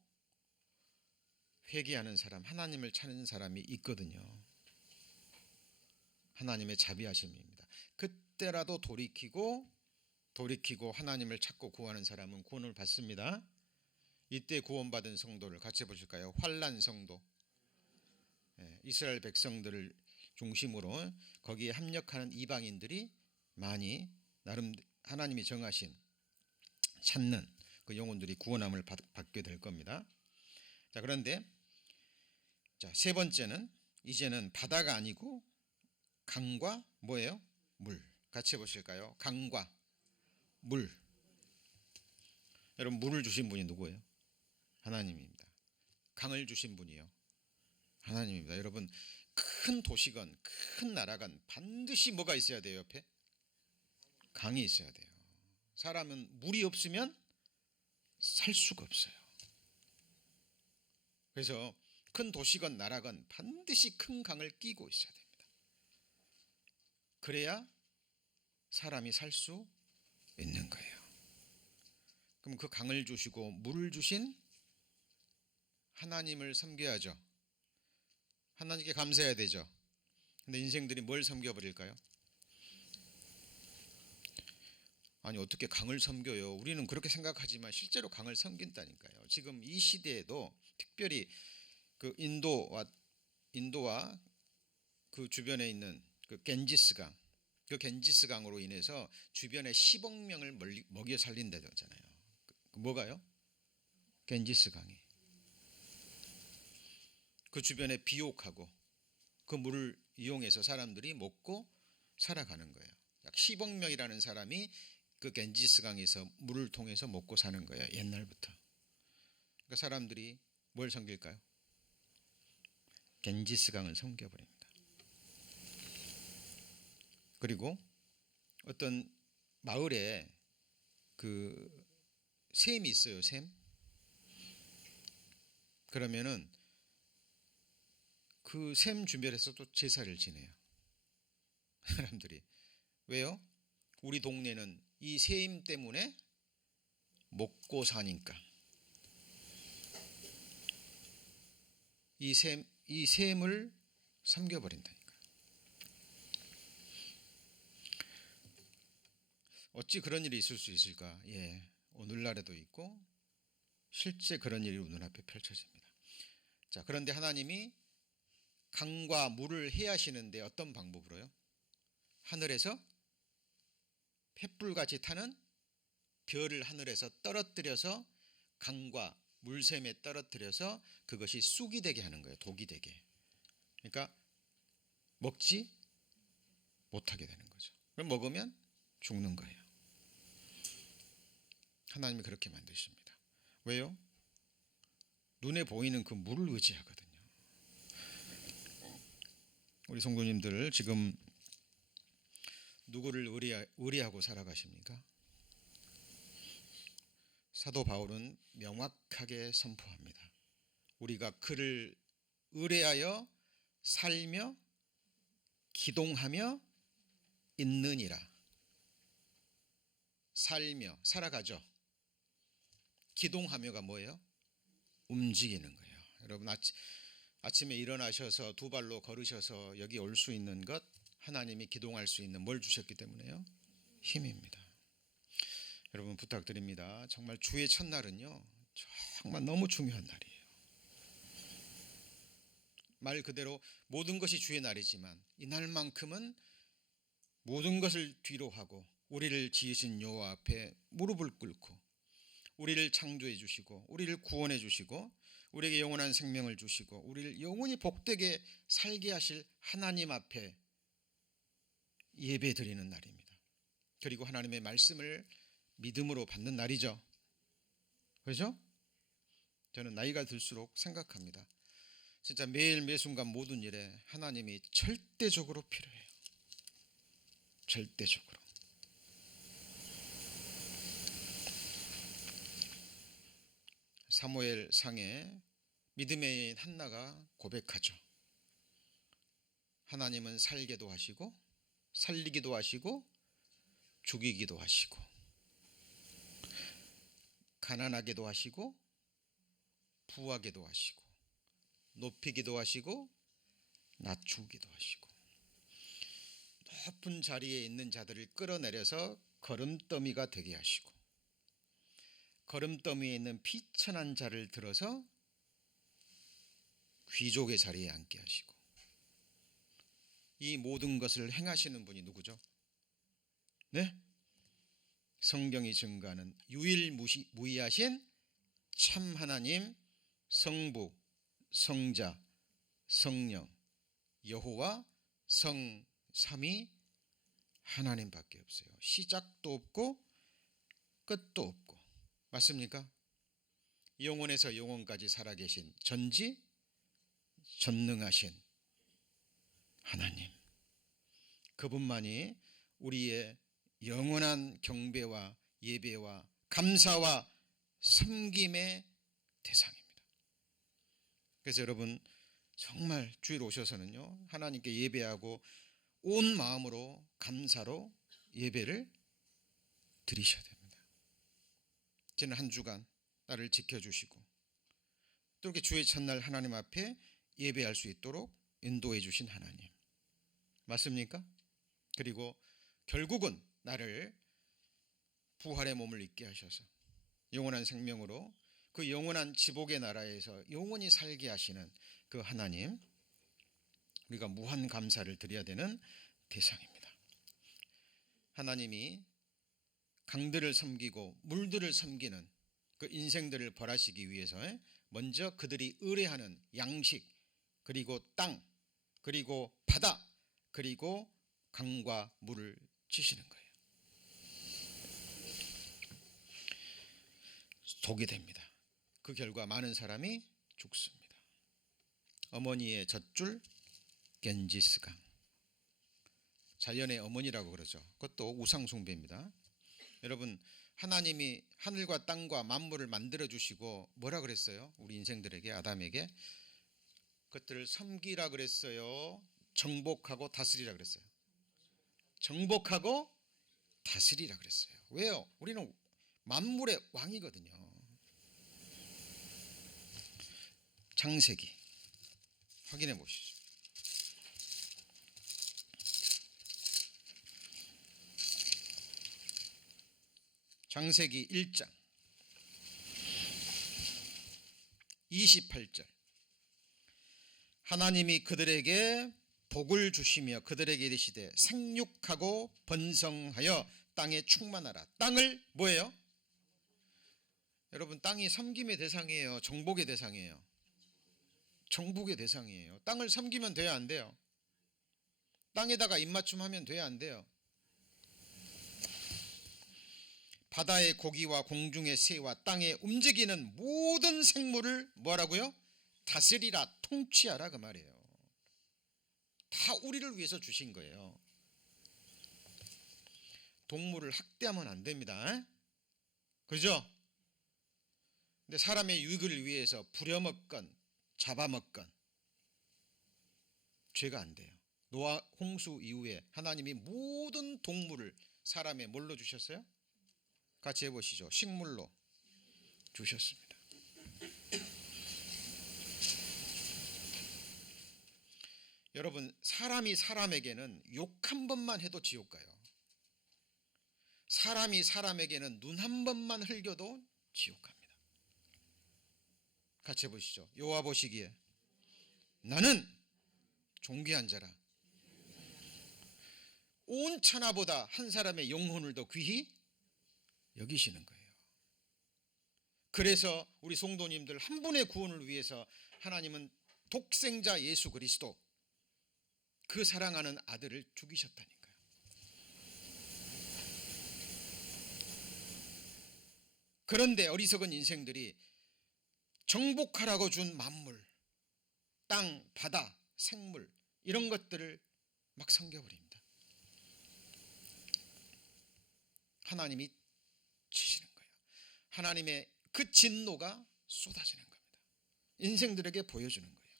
회개하는 사람, 하나님을 찾는 사람이 있거든요. 하나님의 자비하심입니다. 그때라도 돌이키고 하나님을 찾고 구하는 사람은 구원을 받습니다. 이때 구원받은 성도를 같이 보실까요? 환난 성도. 이스라엘 백성들을 중심으로 거기에 합력하는 이방인들이 많이 나름 하나님이 정하신 찾는 그 영혼들이 구원함을 받게 될 겁니다. 자, 그런데 세 번째는 이제는 바다가 아니고 강과 뭐예요? 물. 같이 보실까요? 강과 물. 여러분, 물을 주신 분이 누구예요? 하나님입니다. 강을 주신 분이요, 하나님입니다. 여러분, 큰 도시건 큰 나라건 반드시 뭐가 있어야 돼요? 옆에 강이 있어야 돼요. 사람은 물이 없으면 살 수가 없어요. 그래서 큰 도시건 나라건 반드시 큰 강을 끼고 있어야 됩니다. 그래야 사람이 살 수 있는 거예요. 그럼 그 강을 주시고 물을 주신 하나님을 섬겨야죠. 하나님께 감사해야 되죠. 근데 인생들이 뭘 섬겨버릴까요? 아니, 어떻게 강을 섬겨요? 우리는 그렇게 생각하지만 실제로 강을 섬긴다니까요. 지금 이 시대에도 특별히 그 인도와 그 주변에 있는 그 겐지스강, 그 겐지스강으로 인해서 주변에 10억 명을 먹여 살린다잖아요. 뭐가요? 겐지스강이. 그 주변에 비옥하고 그 물을 이용해서 사람들이 먹고 살아가는 거예요. 약 10억 명이라는 사람이 그 겐지스강에서 물을 통해서 먹고 사는 거예요, 옛날부터. 그러니까 사람들이 뭘 섬길까요? 겐지스강을 섬겨버립니다. 그리고 어떤 마을에 그 샘이 있어요, 샘. 그러면은 그 샘 주변에서 또 제사를 지내요, 사람들이. 왜요? 우리 동네는 이 샘 때문에 먹고 사니까. 이 샘을 섬겨버린다니까. 어찌 그런 일이 있을 수 있을까? 오늘날에도 있고 실제 그런 일이 눈앞에 펼쳐집니다. 자, 그런데 하나님이 강과 물을 해하시는데 어떤 방법으로요? 하늘에서 횃불같이 타는 별을 하늘에서 떨어뜨려서 강과 물샘에 떨어뜨려서 그것이 쑥이 되게 하는 거예요, 독이 되게. 그러니까 먹지 못하게 되는 거죠. 그럼 먹으면 죽는 거예요. 하나님이 그렇게 만드십니다. 왜요? 눈에 보이는 그 물을 의지하거든요. 우리 성도님들 지금 누구를 의뢰하고 살아가십니까? 사도 바울은 명확하게 선포합니다. 우리가 그를 의뢰하여 살며 기동하며 있느니라. 살며, 살아가죠. 기동하며가 뭐예요? 움직이는 거예요. 여러분, 아침에 일어나셔서 두 발로 걸으셔서 여기 올 수 있는 것, 하나님이 기동할 수 있는 뭘 주셨기 때문에요? 힘입니다. 여러분, 부탁드립니다. 정말 주의 첫날은요, 정말 너무 중요한 날이에요. 말 그대로 모든 것이 주의 날이지만 이 날만큼은 모든 것을 뒤로 하고 우리를 지으신 여호와 앞에 무릎을 꿇고 우리를 창조해 주시고 우리를 구원해 주시고 우리에게 영원한 생명을 주시고 우리를 영원히 복되게 살게 하실 하나님 앞에 예배 드리는 날입니다. 그리고 하나님의 말씀을 믿음으로 받는 날이죠. 그렇죠? 저는 나이가 들수록 생각합니다. 진짜 매일 매순간 모든 일에 하나님이 절대적으로 필요해요. 절대적으로. 사무엘 상에 믿음의 여인 한나가 고백하죠. 하나님은 살게도 하시고 살리기도 하시고 죽이기도 하시고 가난하게도 하시고 부하게도 하시고 높이기도 하시고 낮추기도 하시고 높은 자리에 있는 자들을 끌어내려서 거름더미가 되게 하시고 거름더미에 있는 비천한 자를 들어서 귀족의 자리에 앉게 하시고 이 모든 것을 행하시는 분이 누구죠? 네? 성경이 증거하는 유일무이하신 참 하나님 성부, 성자, 성령, 여호와 성삼위 하나님밖에 없어요. 시작도 없고 끝도 없고. 맞습니까? 영원에서 영원까지 살아계신 전지 전능하신 하나님, 그분만이 우리의 영원한 경배와 예배와 감사와 섬김의 대상입니다. 그래서 여러분 정말 주일 오셔서는요 하나님께 예배하고 온 마음으로 감사로 예배를 드리셔야 됩니다. 지난 한 주간 나를 지켜주시고 또 이렇게 주의 첫날 하나님 앞에 예배할 수 있도록 인도해 주신 하나님, 맞습니까? 그리고 결국은 나를 부활의 몸을 입게 하셔서 영원한 생명으로 그 영원한 지복의 나라에서 영원히 살게 하시는 그 하나님, 우리가 무한 감사를 드려야 되는 대상입니다. 하나님이 강들을 섬기고 물들을 섬기는 그 인생들을 벌하시기 위해서 먼저 그들이 의뢰하는 양식, 그리고 땅, 그리고 바다, 그리고 강과 물을 주시는 거예요. 독이 됩니다. 그 결과 많은 사람이 죽습니다. 어머니의 젖줄 겐지스강, 자연의 어머니라고 그러죠. 그것도 우상 숭배입니다. 여러분 하나님이 하늘과 땅과 만물을 만들어 주시고 뭐라 그랬어요? 우리 인생들에게, 아담에게 그것들을 섬기라 그랬어요? 정복하고 다스리라 그랬어요? 정복하고 다스리라 그랬어요. 왜요? 우리는 만물의 왕이거든요. 창세기 확인해 보시죠. 창세기 1장 28절, 하나님이 그들에게 복을 주시며 그들에게 이르시되 생육하고 번성하여 땅에 충만하라. 땅을 뭐예요? 여러분 땅이 섬김의 대상이에요? 정복의 대상이에요? 정복의 대상이에요. 땅을 섬기면 돼야 안 돼요? 땅에다가 입맞춤하면 돼야 안 돼요? 바다의 고기와 공중의 새와 땅에 움직이는 모든 생물을 뭐라고요? 다스리라, 통치하라, 그 말이에요. 다 우리를 위해서 주신 거예요. 동물을 학대하면 안 됩니다. 그죠? 근데 사람의 유익을 위해서 부려먹건 잡아먹건 죄가 안 돼요. 노아 홍수 이후에 하나님이 모든 동물을 사람의 뭘로 주셨어요? 같이 해보시죠. 식물로 주셨습니다. 여러분 사람이 사람에게는 욕 한 번만 해도 지옥 가요. 사람이 사람에게는 눈 한 번만 흘겨도 지옥 갑니다. 같이 해보시죠. 여호와 보시기에 나는 존귀한 자라. 온 천하보다 한 사람의 영혼을 더 귀히 여기시는 거예요. 그래서 우리 성도님들 한 분의 구원을 위해서 하나님은 독생자 예수 그리스도, 그 사랑하는 아들을 죽이셨다니까요. 그런데 어리석은 인생들이 정복하라고 준 만물, 땅, 바다, 생물, 이런 것들을 막 섬겨버립니다. 하나님이 치시는 거예요. 하나님의 그 진노가 쏟아지는 겁니다. 인생들에게 보여주는 거예요.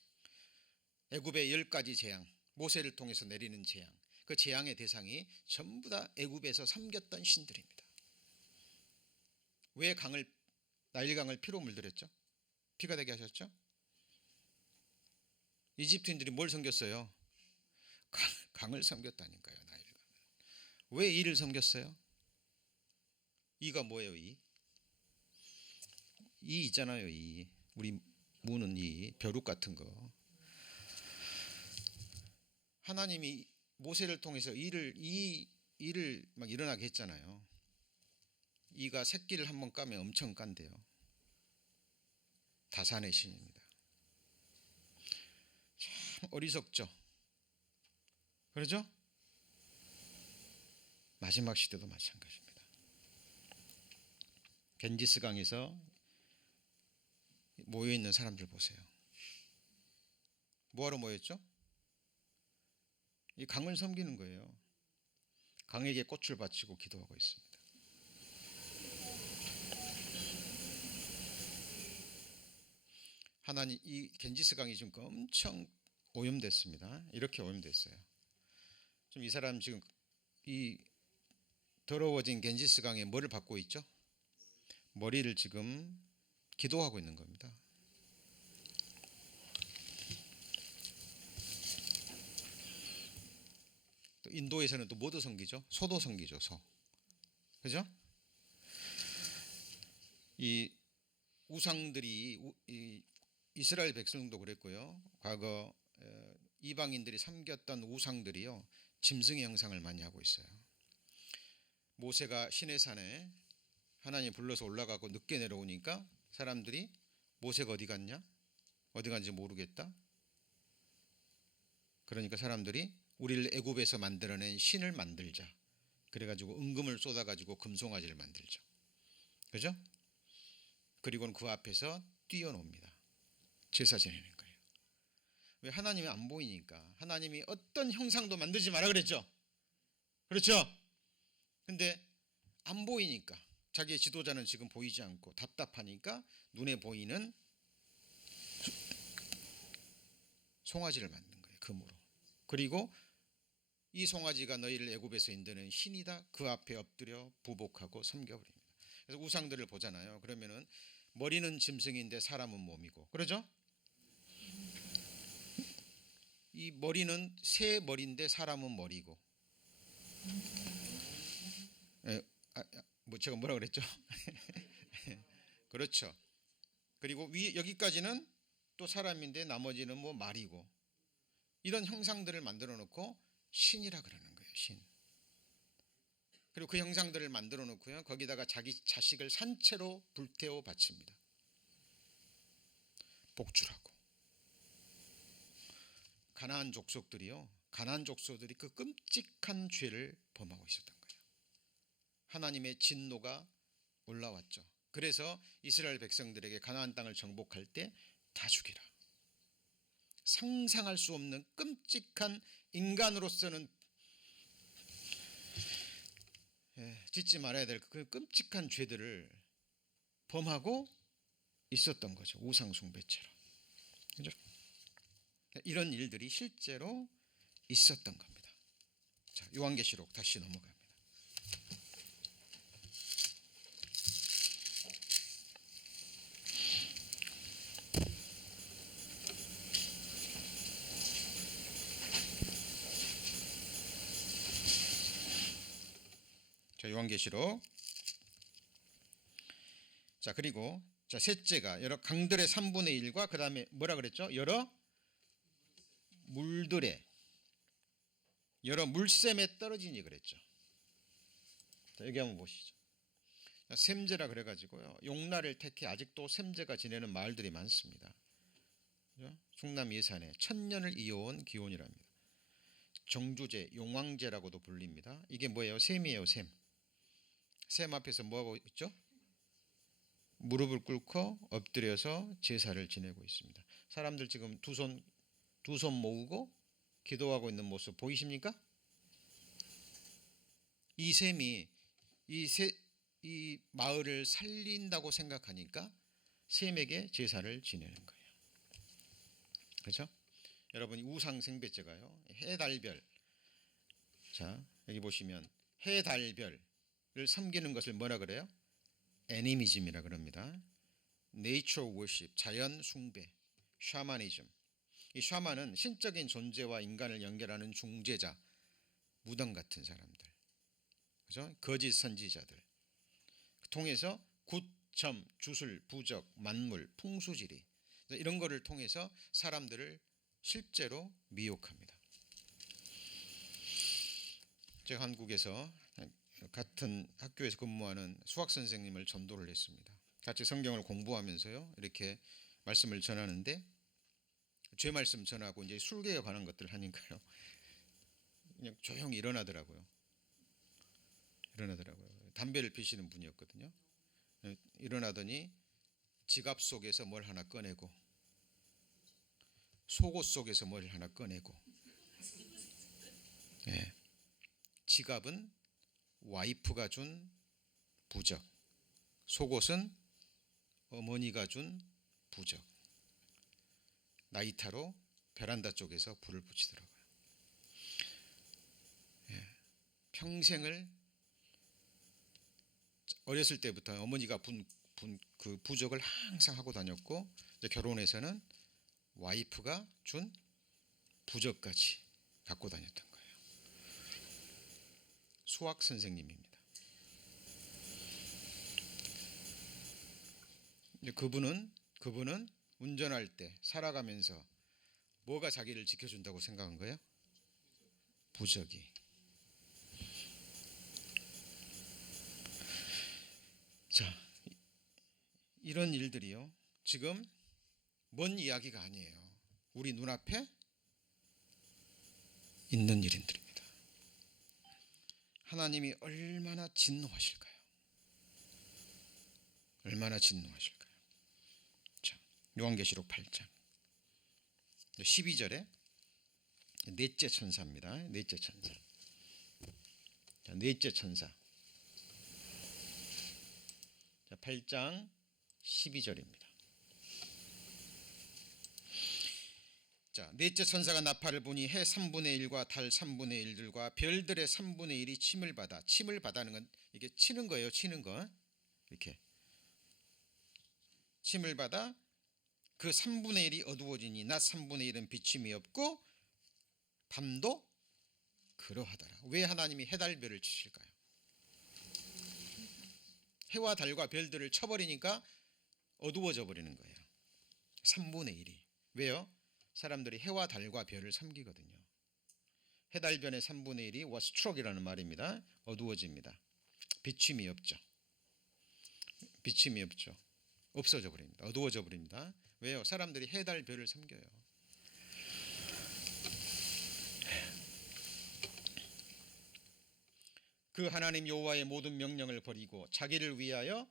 애굽의 10가지 재앙, 모세를 통해서 내리는 재앙, 그 재앙의 대상이 전부 다 애굽에서 섬겼던 신들입니다. 왜 나일강을 피로 물들였죠? 피가 되게 하셨죠? 이집트인들이 뭘 섬겼어요? 강을 섬겼다니까요. 나일강을. 왜 이를 섬겼어요? 이가 뭐예요? 이 있잖아요. 이 우리 무는 이 벼룩 같은 거. 하나님이 모세를 통해서 이를 막 일어나게 했잖아요. 이가 새끼를 한번 까면 엄청 깐대요. 다산의 신입니다. 참 어리석죠. 그러죠? 마지막 시대도 마찬가지입니다. 겐지스 강에서 모여있는 사람들 보세요. 뭐하러 모였죠? 이 강을 섬기는 거예요. 강에게 꽃을 바치고 기도하고 있습니다. 하나님, 이 겐지스 강이 지금 엄청 오염됐습니다. 이렇게 오염됐어요. 좀 이 사람 지금 이 더러워진 겐지스 강에 뭐를 받고 있죠? 머리를 지금 기도하고 있는 겁니다. 또 인도에서는 또 뭐도 섬기죠? 소도 섬기죠. 소. 그죠? 이 우상들이 이 이스라엘 백성도 그랬고요. 과거 이방인들이 섬겼던 우상들이요, 짐승의 형상을 많이 하고 있어요. 모세가 시내산에 하나님 불러서 올라가고 늦게 내려오니까 사람들이 모세가 어디 갔냐? 어디 간지 모르겠다. 그러니까 사람들이 우리를 애굽에서 만들어낸 신을 만들자. 그래가지고 은금을 쏟아가지고 금송아지를 만들죠. 그죠? 그리고는 그 앞에서 뛰어놉니다. 제사 지내는 거예요. 왜? 하나님이 안 보이니까. 하나님이 어떤 형상도 만들지 마라 그랬죠. 그렇죠? 근데 안 보이니까, 자기의 지도자는 지금 보이지 않고 답답하니까 눈에 보이는 송아지를 만든 거예요. 금으로. 그리고 이 송아지가 너희를 애굽에서 인도는 신이다. 그 앞에 엎드려 부복하고 섬겨버립니다. 그래서 우상들을 보잖아요. 그러면은 머리는 짐승인데 사람은 몸이고, 그러죠? 이 머리는 새 머리인데 사람은 머리고. 제가 뭐라 그랬죠? 그렇죠. 그리고 여기까지는 또 사람인데 나머지는 뭐 말이고, 이런 형상들을 만들어 놓고 신이라 그러는 거예요. 신. 그리고 그 형상들을 만들어 놓고요, 거기다가 자기 자식을 산채로 불태워 바칩니다. 복주라고. 가나안 족속들이요, 가나안 족속들이 그 끔찍한 죄를 범하고 있었던 거예요. 하나님의 진노가 올라왔죠. 그래서 이스라엘 백성들에게 가나안 땅을 정복할 때 다 죽이라. 상상할 수 없는 끔찍한, 인간으로서는 짓지 말아야 될 그 끔찍한 죄들을 범하고 있었던 거죠. 우상 숭배처럼. 그죠? 이런 일들이 실제로 있었던 겁니다. 자, 요한계시록 다시 넘어갑니다. 자, 요한계시록. 자, 그리고 자, 셋째가 여러 강들의 3분의 1과 그 다음에 뭐라 그랬죠? 여러 물들에, 여러 물샘에 떨어지니 그랬죠. 자, 여기 한번 보시죠. 셈제라 그래가지고요. 용날을 택해 아직도 셈제가 지내는 마을들이 많습니다. 그죠? 충남 예산에 천년을 이어온 기원이랍니다. 정주제, 용왕제라고도 불립니다. 이게 뭐예요? 셈이에요, 셈. 셈 앞에서 뭐하고 있죠? 무릎을 꿇고 엎드려서 제사를 지내고 있습니다. 사람들 지금 두 손 모으고 기도하고 있는 모습 보이십니까? 이 셈이 이 마을을 살린다고 생각하니까 셈에게 제사를 지내는 거예요. 그렇죠? 여러분 우상생배제가요. 해달별. 자, 여기 보시면 해달별을 섬기는 것을 뭐라 그래요? 애니미즘이라 그럽니다. 네이처 워십, 자연 숭배, 샤머니즘. 이 샤먼은 신적인 존재와 인간을 연결하는 중재자, 무당 같은 사람들. 그죠? 거짓 선지자들. 통해서 굿점, 주술, 부적, 만물, 풍수지리 이런 거를 통해서 사람들을 실제로 미혹합니다. 제가 한국에서 같은 학교에서 근무하는 수학 선생님을 전도를 했습니다. 같이 성경을 공부하면서요 이렇게 말씀을 전하는데 죄 말씀 전하고 이제 술계에 관한 것들 하니까요 그냥 조용히 일어나더라고요. 담배를 피시는 분이었거든요. 일어나더니 지갑 속에서 뭘 하나 꺼내고 속옷 속에서 뭘 하나 꺼내고 예. 지갑은 와이프가 준 부적, 속옷은 어머니가 준 부적. 나이타로 베란다 쪽에서 불을 붙이더라고요. 예. 평생을 어렸을 때부터 어머니가 분 그 부적을 항상 하고 다녔고 이제 결혼해서는 와이프가 준 부적까지 갖고 다녔던 거예요. 수학 선생님입니다. 그분은 운전할 때 살아가면서 뭐가 자기를 지켜준다고 생각한 거예요? 부적이. 자, 이런 일들이요. 지금 먼 이야기가 아니에요. 우리 눈앞에 있는 일들입니다. 하나님이 얼마나 진노하실까요? 얼마나 진노하실까요? 자, 요한계시록 8장 12절에 넷째 천사입니다. 넷째 천사. 자, 넷째 천사. 자, 8장 12절입니다. 자, 넷째 천사가 나팔을 부니 해 3분의 1과 달 3분의 1들과 별들의 3분의 1이 침을 받아는 건 이게 치는 거예요. 치는 거. 이렇게 침을 받아 그 3분의 1이 어두워지니 낮 3분의 1은 비침이 없고 밤도 그러하더라. 왜 하나님이 해달별을 치실까요? 해와 달과 별들을 쳐버리니까 어두워져 버리는 거예요. 3분의 1이. 왜요? 사람들이 해와 달과 별을 섬기거든요. 해달변의 3분의 1이 워스트럭이라는 말입니다. 어두워집니다. 비침이 없죠. 없어져 버립니다. 어두워져 버립니다. 왜요? 사람들이 해달 별을 섬겨요. 그 하나님 여호와의 모든 명령을 버리고 자기를 위하여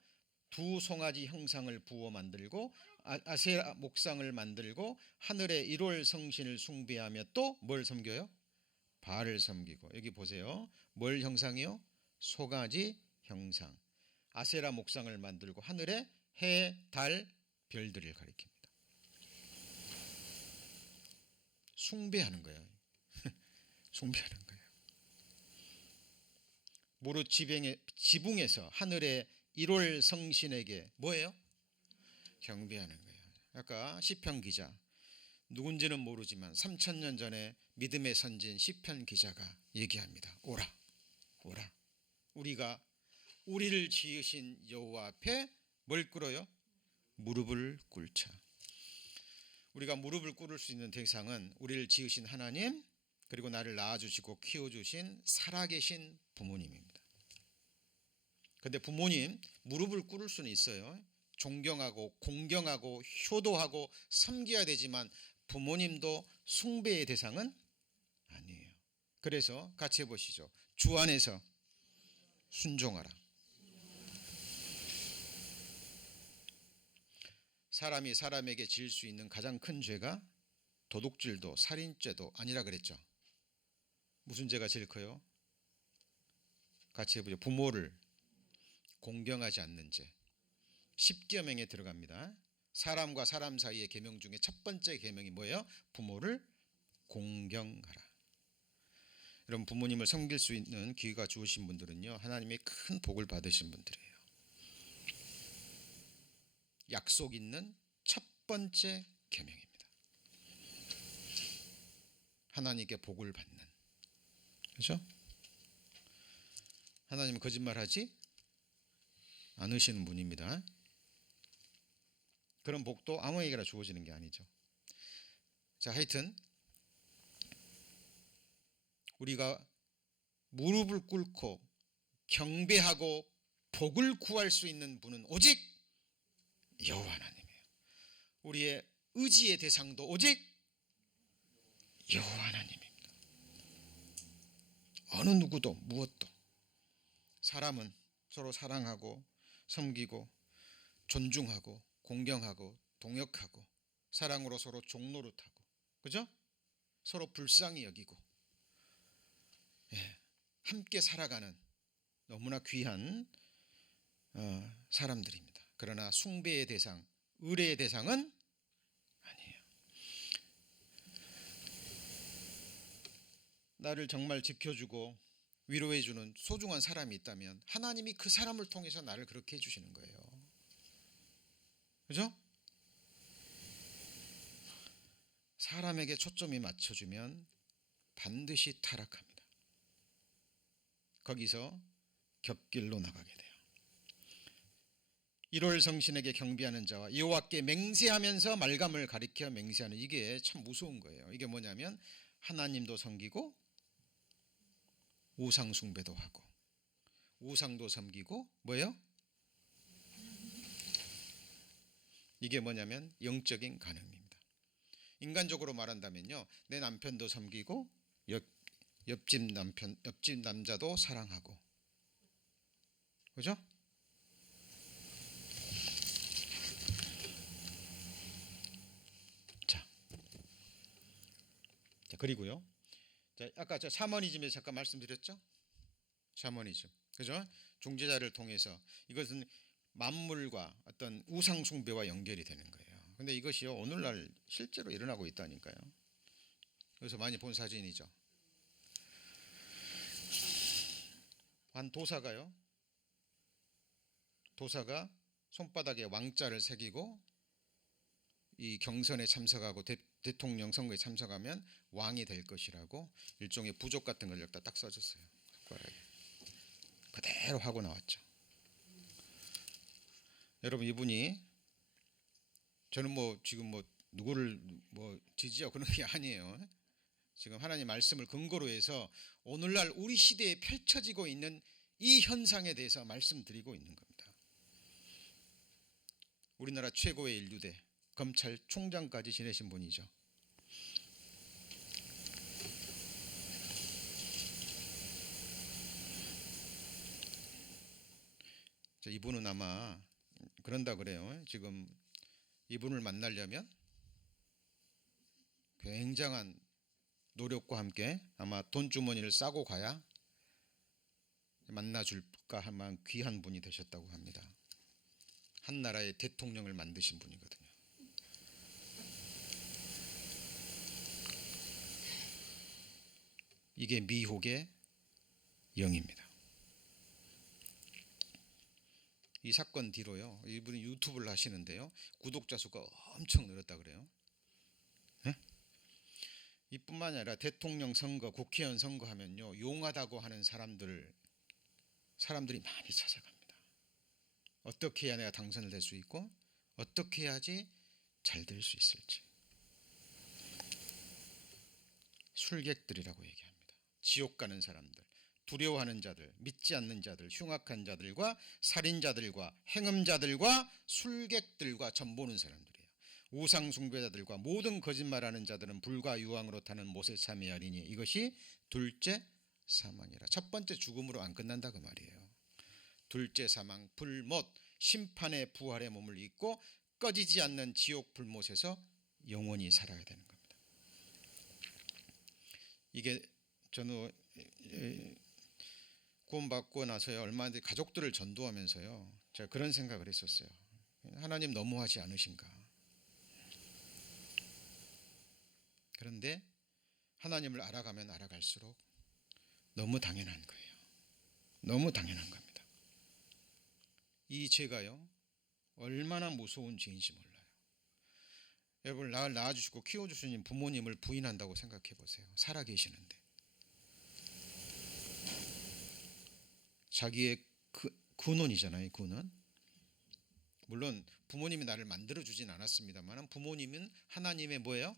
두 송아지 형상을 부어 만들고 아세라 목상을 만들고 하늘의 1월 성신을 숭배하며 또 뭘 섬겨요? 바알을 섬기고. 여기 보세요. 뭘 형상이요? 송아지 형상. 아세라 목상을 만들고 하늘의 해, 달, 별들을 가리킵니다. 숭배하는 거예요. 숭배하는 거예요. 무릇 지붕에서 하늘의 1월 성신에게 뭐예요? 경배하는 거예요. 아까 시편 기자 누군지는 모르지만 3000년 전에 믿음의 선진 시편 기자가 얘기합니다. 오라 우리가 우리를 지으신 여호와 앞에 뭘 꿇어요? 무릎을 꿇자. 우리가 무릎을 꿇을 수 있는 대상은 우리를 지으신 하나님 그리고 나를 낳아주시고 키워주신 살아계신 부모님입니다. 근데 부모님 무릎을 꿇을 수는 있어요. 존경하고 공경하고 효도하고 섬겨야 되지만 부모님도 숭배의 대상은 아니에요. 그래서 같이 해보시죠. 주 안에서 순종하라. 사람이 사람에게 지을 수 있는 가장 큰 죄가 도둑질도 살인죄도 아니라 그랬죠. 무슨 죄가 제일 커요? 같이 해보죠. 부모를 공경하지 않는 죄. 10계명에 들어갑니다. 사람과 사람 사이의 계명 중에 첫 번째 계명이 뭐예요? 부모를 공경하라. 여러분, 부모님을 섬길 수 있는 기회가 주어진 분들은요, 하나님의 큰 복을 받으신 분들이에요. 약속 있는 첫 번째 계명입니다. 하나님께 복을 받는. 그렇죠? 하나님은 거짓말하지 않으시는 분입니다. 그런 복도 아무에게나 주어지는 게 아니죠. 자, 하여튼 우리가 무릎을 꿇고 경배하고 복을 구할 수 있는 분은 오직 여호와 하나님이에요. 우리의 의지의 대상도 오직 여호와 하나님입니다. 어느 누구도 무엇도. 사람은 서로 사랑하고 섬기고 존중하고 공경하고 동역하고 사랑으로 서로 종노릇하고, 그죠? 서로 불쌍히 여기고, 함께 살아가는 너무나 귀한 사람들입니다. 그러나 숭배의 대상, 의뢰의 대상은 아니에요. 나를 정말 지켜주고 위로해주는 소중한 사람이 있다면 하나님이 그 사람을 통해서 나를 그렇게 해주시는 거예요. 그죠? 사람에게 초점이 맞춰주면 반드시 타락합니다. 거기서 곁길로 나가게 돼요. 1월 성신에게 경배하는 자와 여호와께 맹세하면서 말감을 가리켜 맹세하는, 이게 참 무서운 거예요. 이게 뭐냐면 하나님도 섬기고 우상 숭배도 하고 우상도 섬기고 뭐예요? 이게 뭐냐면 영적인 간음입니다. 인간적으로 말한다면요, 내 남편도 섬기고 옆집 남자도 사랑하고, 그죠? 자, 그리고요. 자, 아까 저 샤머니즘에 잠깐 말씀드렸죠? 샤머니즘, 그죠? 중재자를 통해서 이것은 만물과 어떤 우상 숭배와 연결이 되는 거예요. 근데 이것이요, 오늘날 실제로 일어나고 있다니까요. 그래서 많이 본 사진이죠. 한 도사가 손바닥에 왕자를 새기고 이 경선에 참석하고 대통령 선거에 참석하면 왕이 될 것이라고 일종의 부족 같은 걸 여기다 딱 써줬어요. 손가락에. 그대로 하고 나왔죠. 여러분, 이분이, 저는 지금 누구를 지지하고 그런 게 아니에요. 지금 하나님 말씀을 근거로 해서 오늘날 우리 시대에 펼쳐지고 있는 이 현상에 대해서 말씀드리고 있는 겁니다. 우리나라 최고의 인류대 검찰총장까지 지내신 분이죠. 이분은 아마 그런다 그래요. 지금 이분을 만나려면 굉장한 노력과 함께 아마 돈주머니를 싸고 가야 만나줄까 할 만한 귀한 분이 되셨다고 합니다. 한 나라의 대통령을 만드신 분이거든요. 이게 미혹의 영입니다. 이 사건 뒤로요, 이분이 유튜브를 하시는데요, 구독자 수가 엄청 늘었다 그래요. 네? 이뿐만 아니라 대통령 선거, 국회의원 선거 하면요, 용하다고 하는 사람들이 많이 찾아갑니다. 어떻게 해야 내가 당선을 될 수 있고 어떻게 해야지 잘 될 수 있을지. 술객들이라고 얘기합니다. 지옥 가는 사람들, 두려워하는 자들, 믿지 않는 자들, 흉악한 자들과 살인자들과 행음자들과 술객들과 전보는 사람들이에요. 우상 숭배자들과 모든 거짓말하는 자들은 불과 유황으로 타는 못에 참여하리니 이것이 둘째 사망이라. 첫 번째 죽음으로 안 끝난다 그 말이에요. 둘째 사망, 불못, 심판의 부활의 몸을 입고 꺼지지 않는 지옥 불못에서 영원히 살아야 되는 겁니다. 이게 저는 구원받고 나서요, 얼마 전에 가족들을 전도하면서요, 제가 그런 생각을 했었어요. 하나님 너무하지 않으신가. 그런데 하나님을 알아가면 알아갈수록 너무 당연한 거예요. 너무 당연한 겁니다. 이 죄가요, 얼마나 무서운 죄인지 몰라요. 여러분, 나를 낳아주시고 키워주신 부모님을 부인한다고 생각해 보세요. 살아계시는데 자기의 근원이잖아요. 근원. 물론 부모님이 나를 만들어주진 않았습니다만 부모님은 하나님의 뭐예요?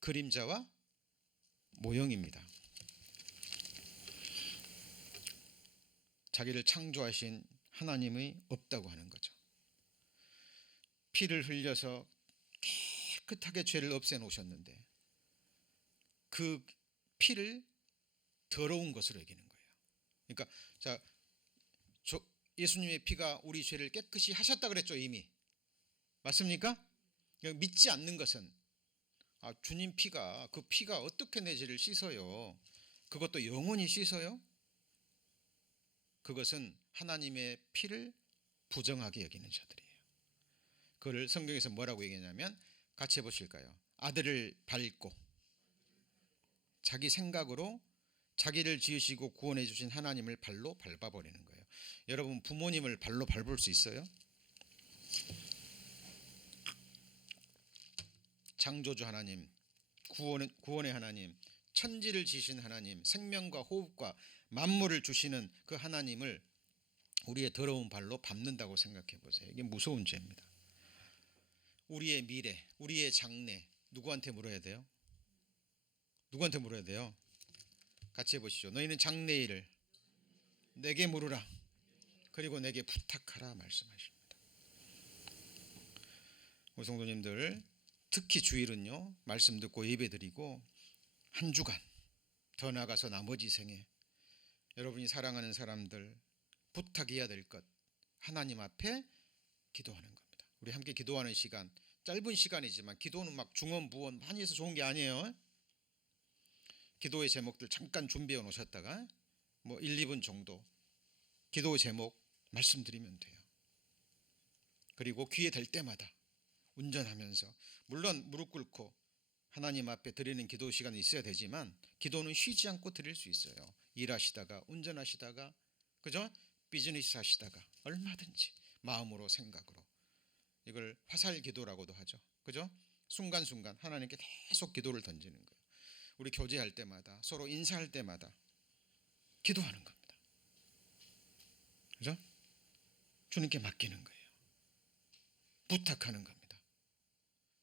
그림자와 모형입니다. 자기를 창조하신 하나님이 없다고 하는 거죠. 피를 흘려서 깨끗하게 죄를 없애놓으셨는데 그 피를 더러운 것으로 여기는 거예요. 그러니까 자, 예수님의 피가 우리 죄를 깨끗이 하셨다 그랬죠. 이미 맞습니까? 믿지 않는 것은 주님 피가, 그 피가 어떻게 내 죄를 씻어요? 그것도 영원히 씻어요? 그것은 하나님의 피를 부정하게 여기는 자들이에요. 그걸 성경에서 뭐라고 얘기하냐면 같이 해보실까요? 아들을 밟고 자기 생각으로 자기를 지으시고 구원해 주신 하나님을 발로 밟아버리는 거예요. 여러분, 부모님을 발로 밟을 수 있어요? 창조주 하나님, 구원의 하나님, 천지를 지으신 하나님, 생명과 호흡과 만물을 주시는 그 하나님을 우리의 더러운 발로 밟는다고 생각해 보세요. 이게 무서운 죄입니다. 우리의 미래, 우리의 장래 누구한테 물어야 돼요? 누구한테 물어야 돼요? 같이 해보시죠. 너희는 장래일을 내게 물으라. 그리고 내게 부탁하라 말씀하십니다. 우리 성도님들, 특히 주일은요, 말씀 듣고 예배드리고 한 주간, 더 나아가서 나머지 생에 여러분이 사랑하는 사람들 부탁해야 될 것, 하나님 앞에 기도하는 겁니다. 우리 함께 기도하는 시간, 짧은 시간이지만 기도는 막 중언부언 많이 해서 좋은 게 아니에요. 기도의 제목들 잠깐 준비해 놓으셨다가 뭐 1, 2분 정도 기도의 제목 말씀드리면 돼요. 그리고 기회 될 때마다 운전하면서, 물론 무릎 꿇고 하나님 앞에 드리는 기도 시간이 있어야 되지만 기도는 쉬지 않고 드릴 수 있어요. 일하시다가, 운전하시다가, 그죠? 비즈니스 하시다가 얼마든지 마음으로, 생각으로. 이걸 화살 기도라고도 하죠. 그죠? 순간순간 하나님께 계속 기도를 던지는 거예요. 우리 교제할 때마다, 서로 인사할 때마다 기도하는 겁니다. 그죠? 주님께 맡기는 거예요. 부탁하는 겁니다.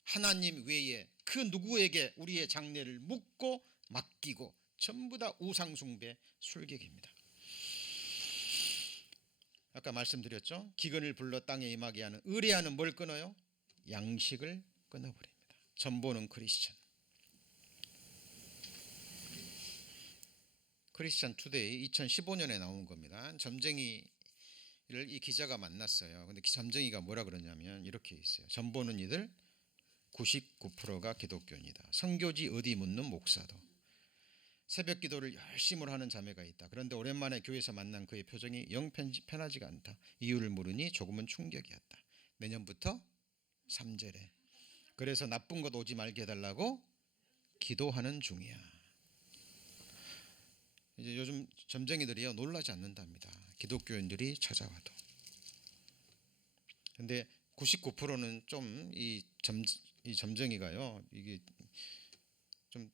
하나님 외에 그 누구에게 우리의 장래를 묻고 맡기고 전부 다 우상숭배, 술객입니다. 아까 말씀드렸죠. 기근을 불러 땅에 임하게 하는 의뢰하는 뭘 끊어요? 양식을 끊어버립니다. 전보는 크리스천. 크리스천 투데이 2015년에 나온 겁니다. 점쟁이를 이 기자가 만났어요. 근데 점쟁이가 뭐라 그러냐면 이렇게 있어요. 전보는 이들 99%가 기독교인이다. 선교지 어디 묻는 목사도. 새벽 기도를 열심히 하는 자매가 있다. 그런데 오랜만에 교회에서 만난 그의 표정이 영 편하지가 않다. 이유를 물으니 조금은 충격이었다. 내년부터 3제래. 그래서 나쁜 것 오지 말게 해달라고 기도하는 중이야. 이제 요즘 점쟁이들이요, 놀라지 않는답니다. 기독교인들이 찾아와도. 근데 99%는 좀 이 점쟁이가요, 이게 좀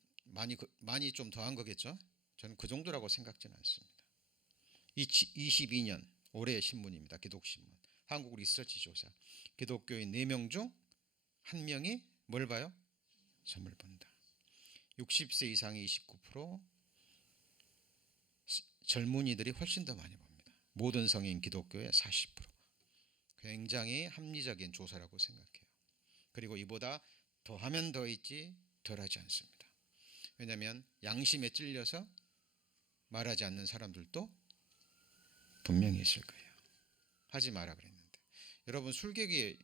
많이 좀 더한 거겠죠. 저는 그 정도라고 생각지는 않습니다. 22년 올해의 신문입니다. 기독신문. 한국 리서치 조사. 기독교인 4명 중 1명이 뭘 봐요? 점을 본다. 60세 이상이 29%, 젊은이들이 훨씬 더 많이 봅니다. 모든 성인 기독교의 40%. 굉장히 합리적인 조사라고 생각해요. 그리고 이보다 더하면 더 있지 덜하지 않습니다. 왜냐하면 양심에 찔려서 말하지 않는 사람들도 분명히 있을 거예요. 하지 마라 그랬는데. 여러분 술객이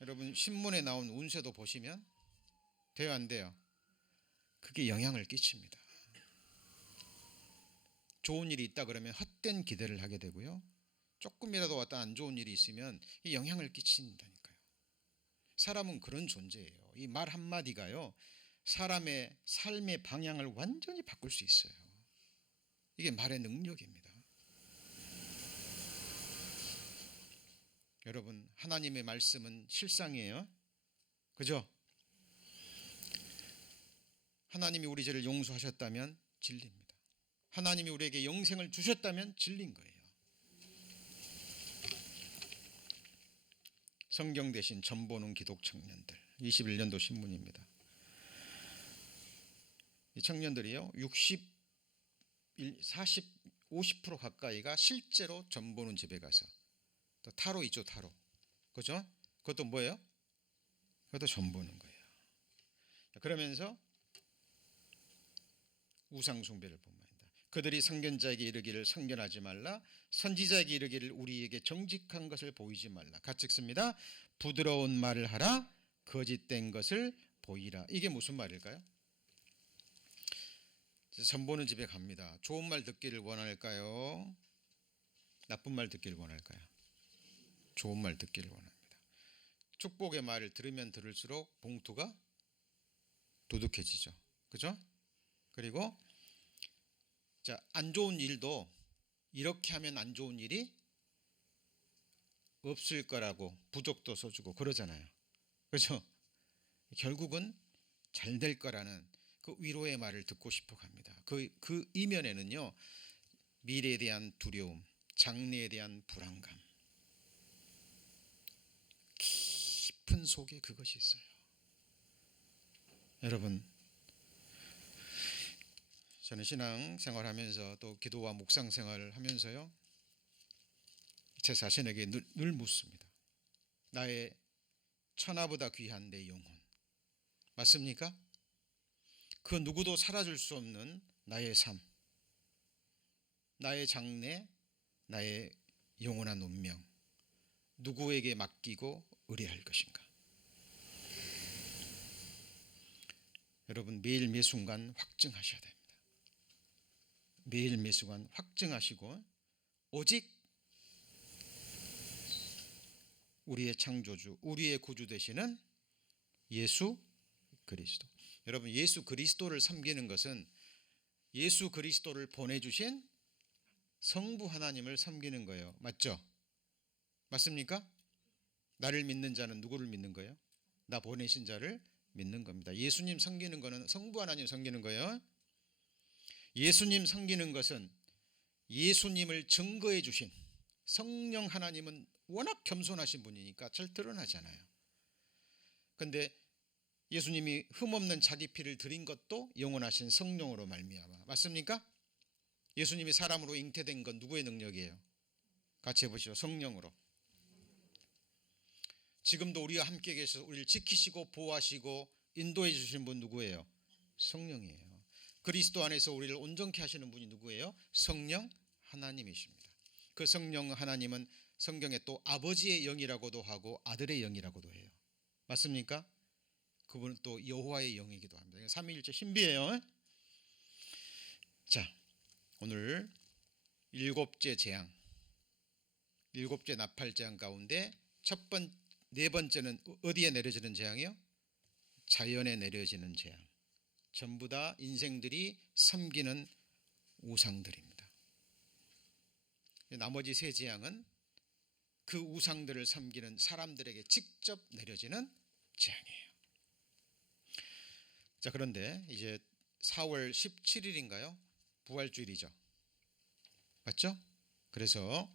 여러분 신문에 나온 운세도 보시면 돼요 안 돼요? 그게 영향을 끼칩니다. 좋은 일이 있다 그러면 헛된 기대를 하게 되고요. 조금이라도 왔다 안 좋은 일이 있으면 이 영향을 끼친다니까요. 사람은 그런 존재예요. 이 말 한마디가요. 사람의 삶의 방향을 완전히 바꿀 수 있어요. 이게 말의 능력입니다. 여러분, 하나님의 말씀은 실상이에요. 그죠? 하나님이 우리 죄를 용서하셨다면 진리입니다. 하나님이 우리에게 영생을 주셨다면 진리인 거예요. 성경 대신 점 보는 기독 청년들 21년도 신문입니다. 이 청년들이요 50% 가까이가 실제로 점 보는 집에 가서 또 타로 있죠 타로 그죠? 그것도 뭐예요? 그것도 점 보는 거예요. 그러면서 우상 숭배를 본말이다. 그들이 선견자에게 이르기를 선견하지 말라 선지자에게 이르기를 우리에게 정직한 것을 보이지 말라. 같이 읽습니다. 부드러운 말을 하라 거짓된 것을 보이라. 이게 무슨 말일까요? 점 보는 집에 갑니다. 좋은 말 듣기를 원할까요? 나쁜 말 듣기를 원할까요? 좋은 말 듣기를 원합니다. 축복의 말을 들으면 들을수록 봉투가 두둑해지죠. 그죠? 그리고 자, 안 좋은 일도 이렇게 하면 안 좋은 일이 없을 거라고 부적도 써주고 그러잖아요. 그렇죠? 결국은 잘 될 거라는 그 위로의 말을 듣고 싶어 합니다. 그 이면에는요 미래에 대한 두려움, 장래에 대한 불안감, 깊은 속에 그것이 있어요. 여러분, 저는 신앙 생활하면서 또 기도와 묵상 생활을 하면서요 제 자신에게 늘 묻습니다. 나의 천하보다 귀한 내 영혼 맞습니까? 그 누구도 사라질 수 없는 나의 삶, 나의 장래, 나의 영원한 운명 누구에게 맡기고 의뢰할 것인가? 여러분 매일 매순간 확증하셔야 됩니다. 매일 매순간 확증하시고 오직 우리의 창조주, 우리의 구주 되시는 예수 그리스도. 여러분 예수 그리스도를 섬기는 것은 예수 그리스도를 보내주신 성부 하나님을 섬기는 거예요. 맞죠? 맞습니까? 나를 믿는 자는 누구를 믿는 거예요? 나 보내신 자를 믿는 겁니다. 예수님 섬기는 거는 성부 하나님 섬기는 거예요. 예수님 섬기는 것은 예수님을 증거해 주신 성령 하나님은 워낙 겸손하신 분이니까 잘 드러나잖아요. 그런데 예수님이 흠없는 자기 피를 드린 것도 영원하신 성령으로 말미암아 맞습니까? 예수님이 사람으로 잉태된 건 누구의 능력이에요? 같이 해보시죠. 성령으로. 지금도 우리와 함께 계셔서 우리를 지키시고 보호하시고 인도해 주신 분 누구예요? 성령이에요. 그리스도 안에서 우리를 온전케 하시는 분이 누구예요? 성령 하나님이십니다. 그 성령 하나님은 성경에 또 아버지의 영이라고도 하고 아들의 영이라고도 해요. 맞습니까? 그분은 또 여호와의 영이기도 합니다. 삼위일체 신비예요. 자, 오늘 일곱째 재앙, 일곱째 나팔 재앙 가운데 네 번째는 어디에 내려지는 재앙이요? 자연에 내려지는 재앙. 전부 다 인생들이 섬기는 우상들입니다. 나머지 세 재앙은 그 우상들을 섬기는 사람들에게 직접 내려지는 재앙이에요. 자, 그런데 이제 4월 17일인가요? 부활주일이죠. 맞죠? 그래서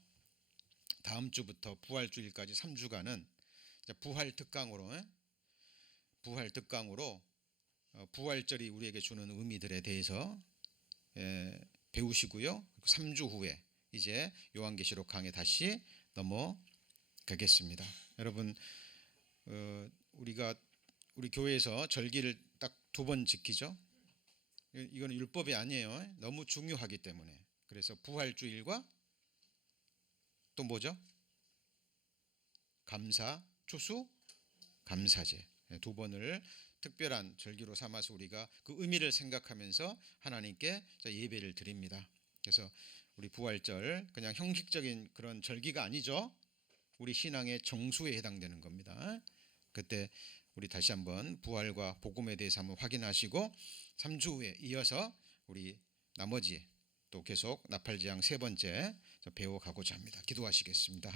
다음 주부터 부활주일까지 3주간은 부활 특강으로 부활절이 우리에게 주는 의미들에 대해서 배우시고요. 3주 후에 이제 요한계시록 강에 다시 넘어가겠습니다. 여러분, 우리 교회에서 절기를 딱 2번 지키죠. 이거는 율법이 아니에요. 너무 중요하기 때문에. 그래서 부활주일과 또 뭐죠? 감사, 추수, 감사제 2번을 특별한 절기로 삼아서 우리가 그 의미를 생각하면서 하나님께 예배를 드립니다. 그래서 우리 부활절 그냥 형식적인 그런 절기가 아니죠. 우리 신앙의 정수에 해당되는 겁니다. 그때 우리 다시 한번 부활과 복음에 대해서 한번 확인하시고 3주 후에 이어서 우리 나머지 또 계속 나팔지향 3번째 배워가고자 합니다. 기도하시겠습니다.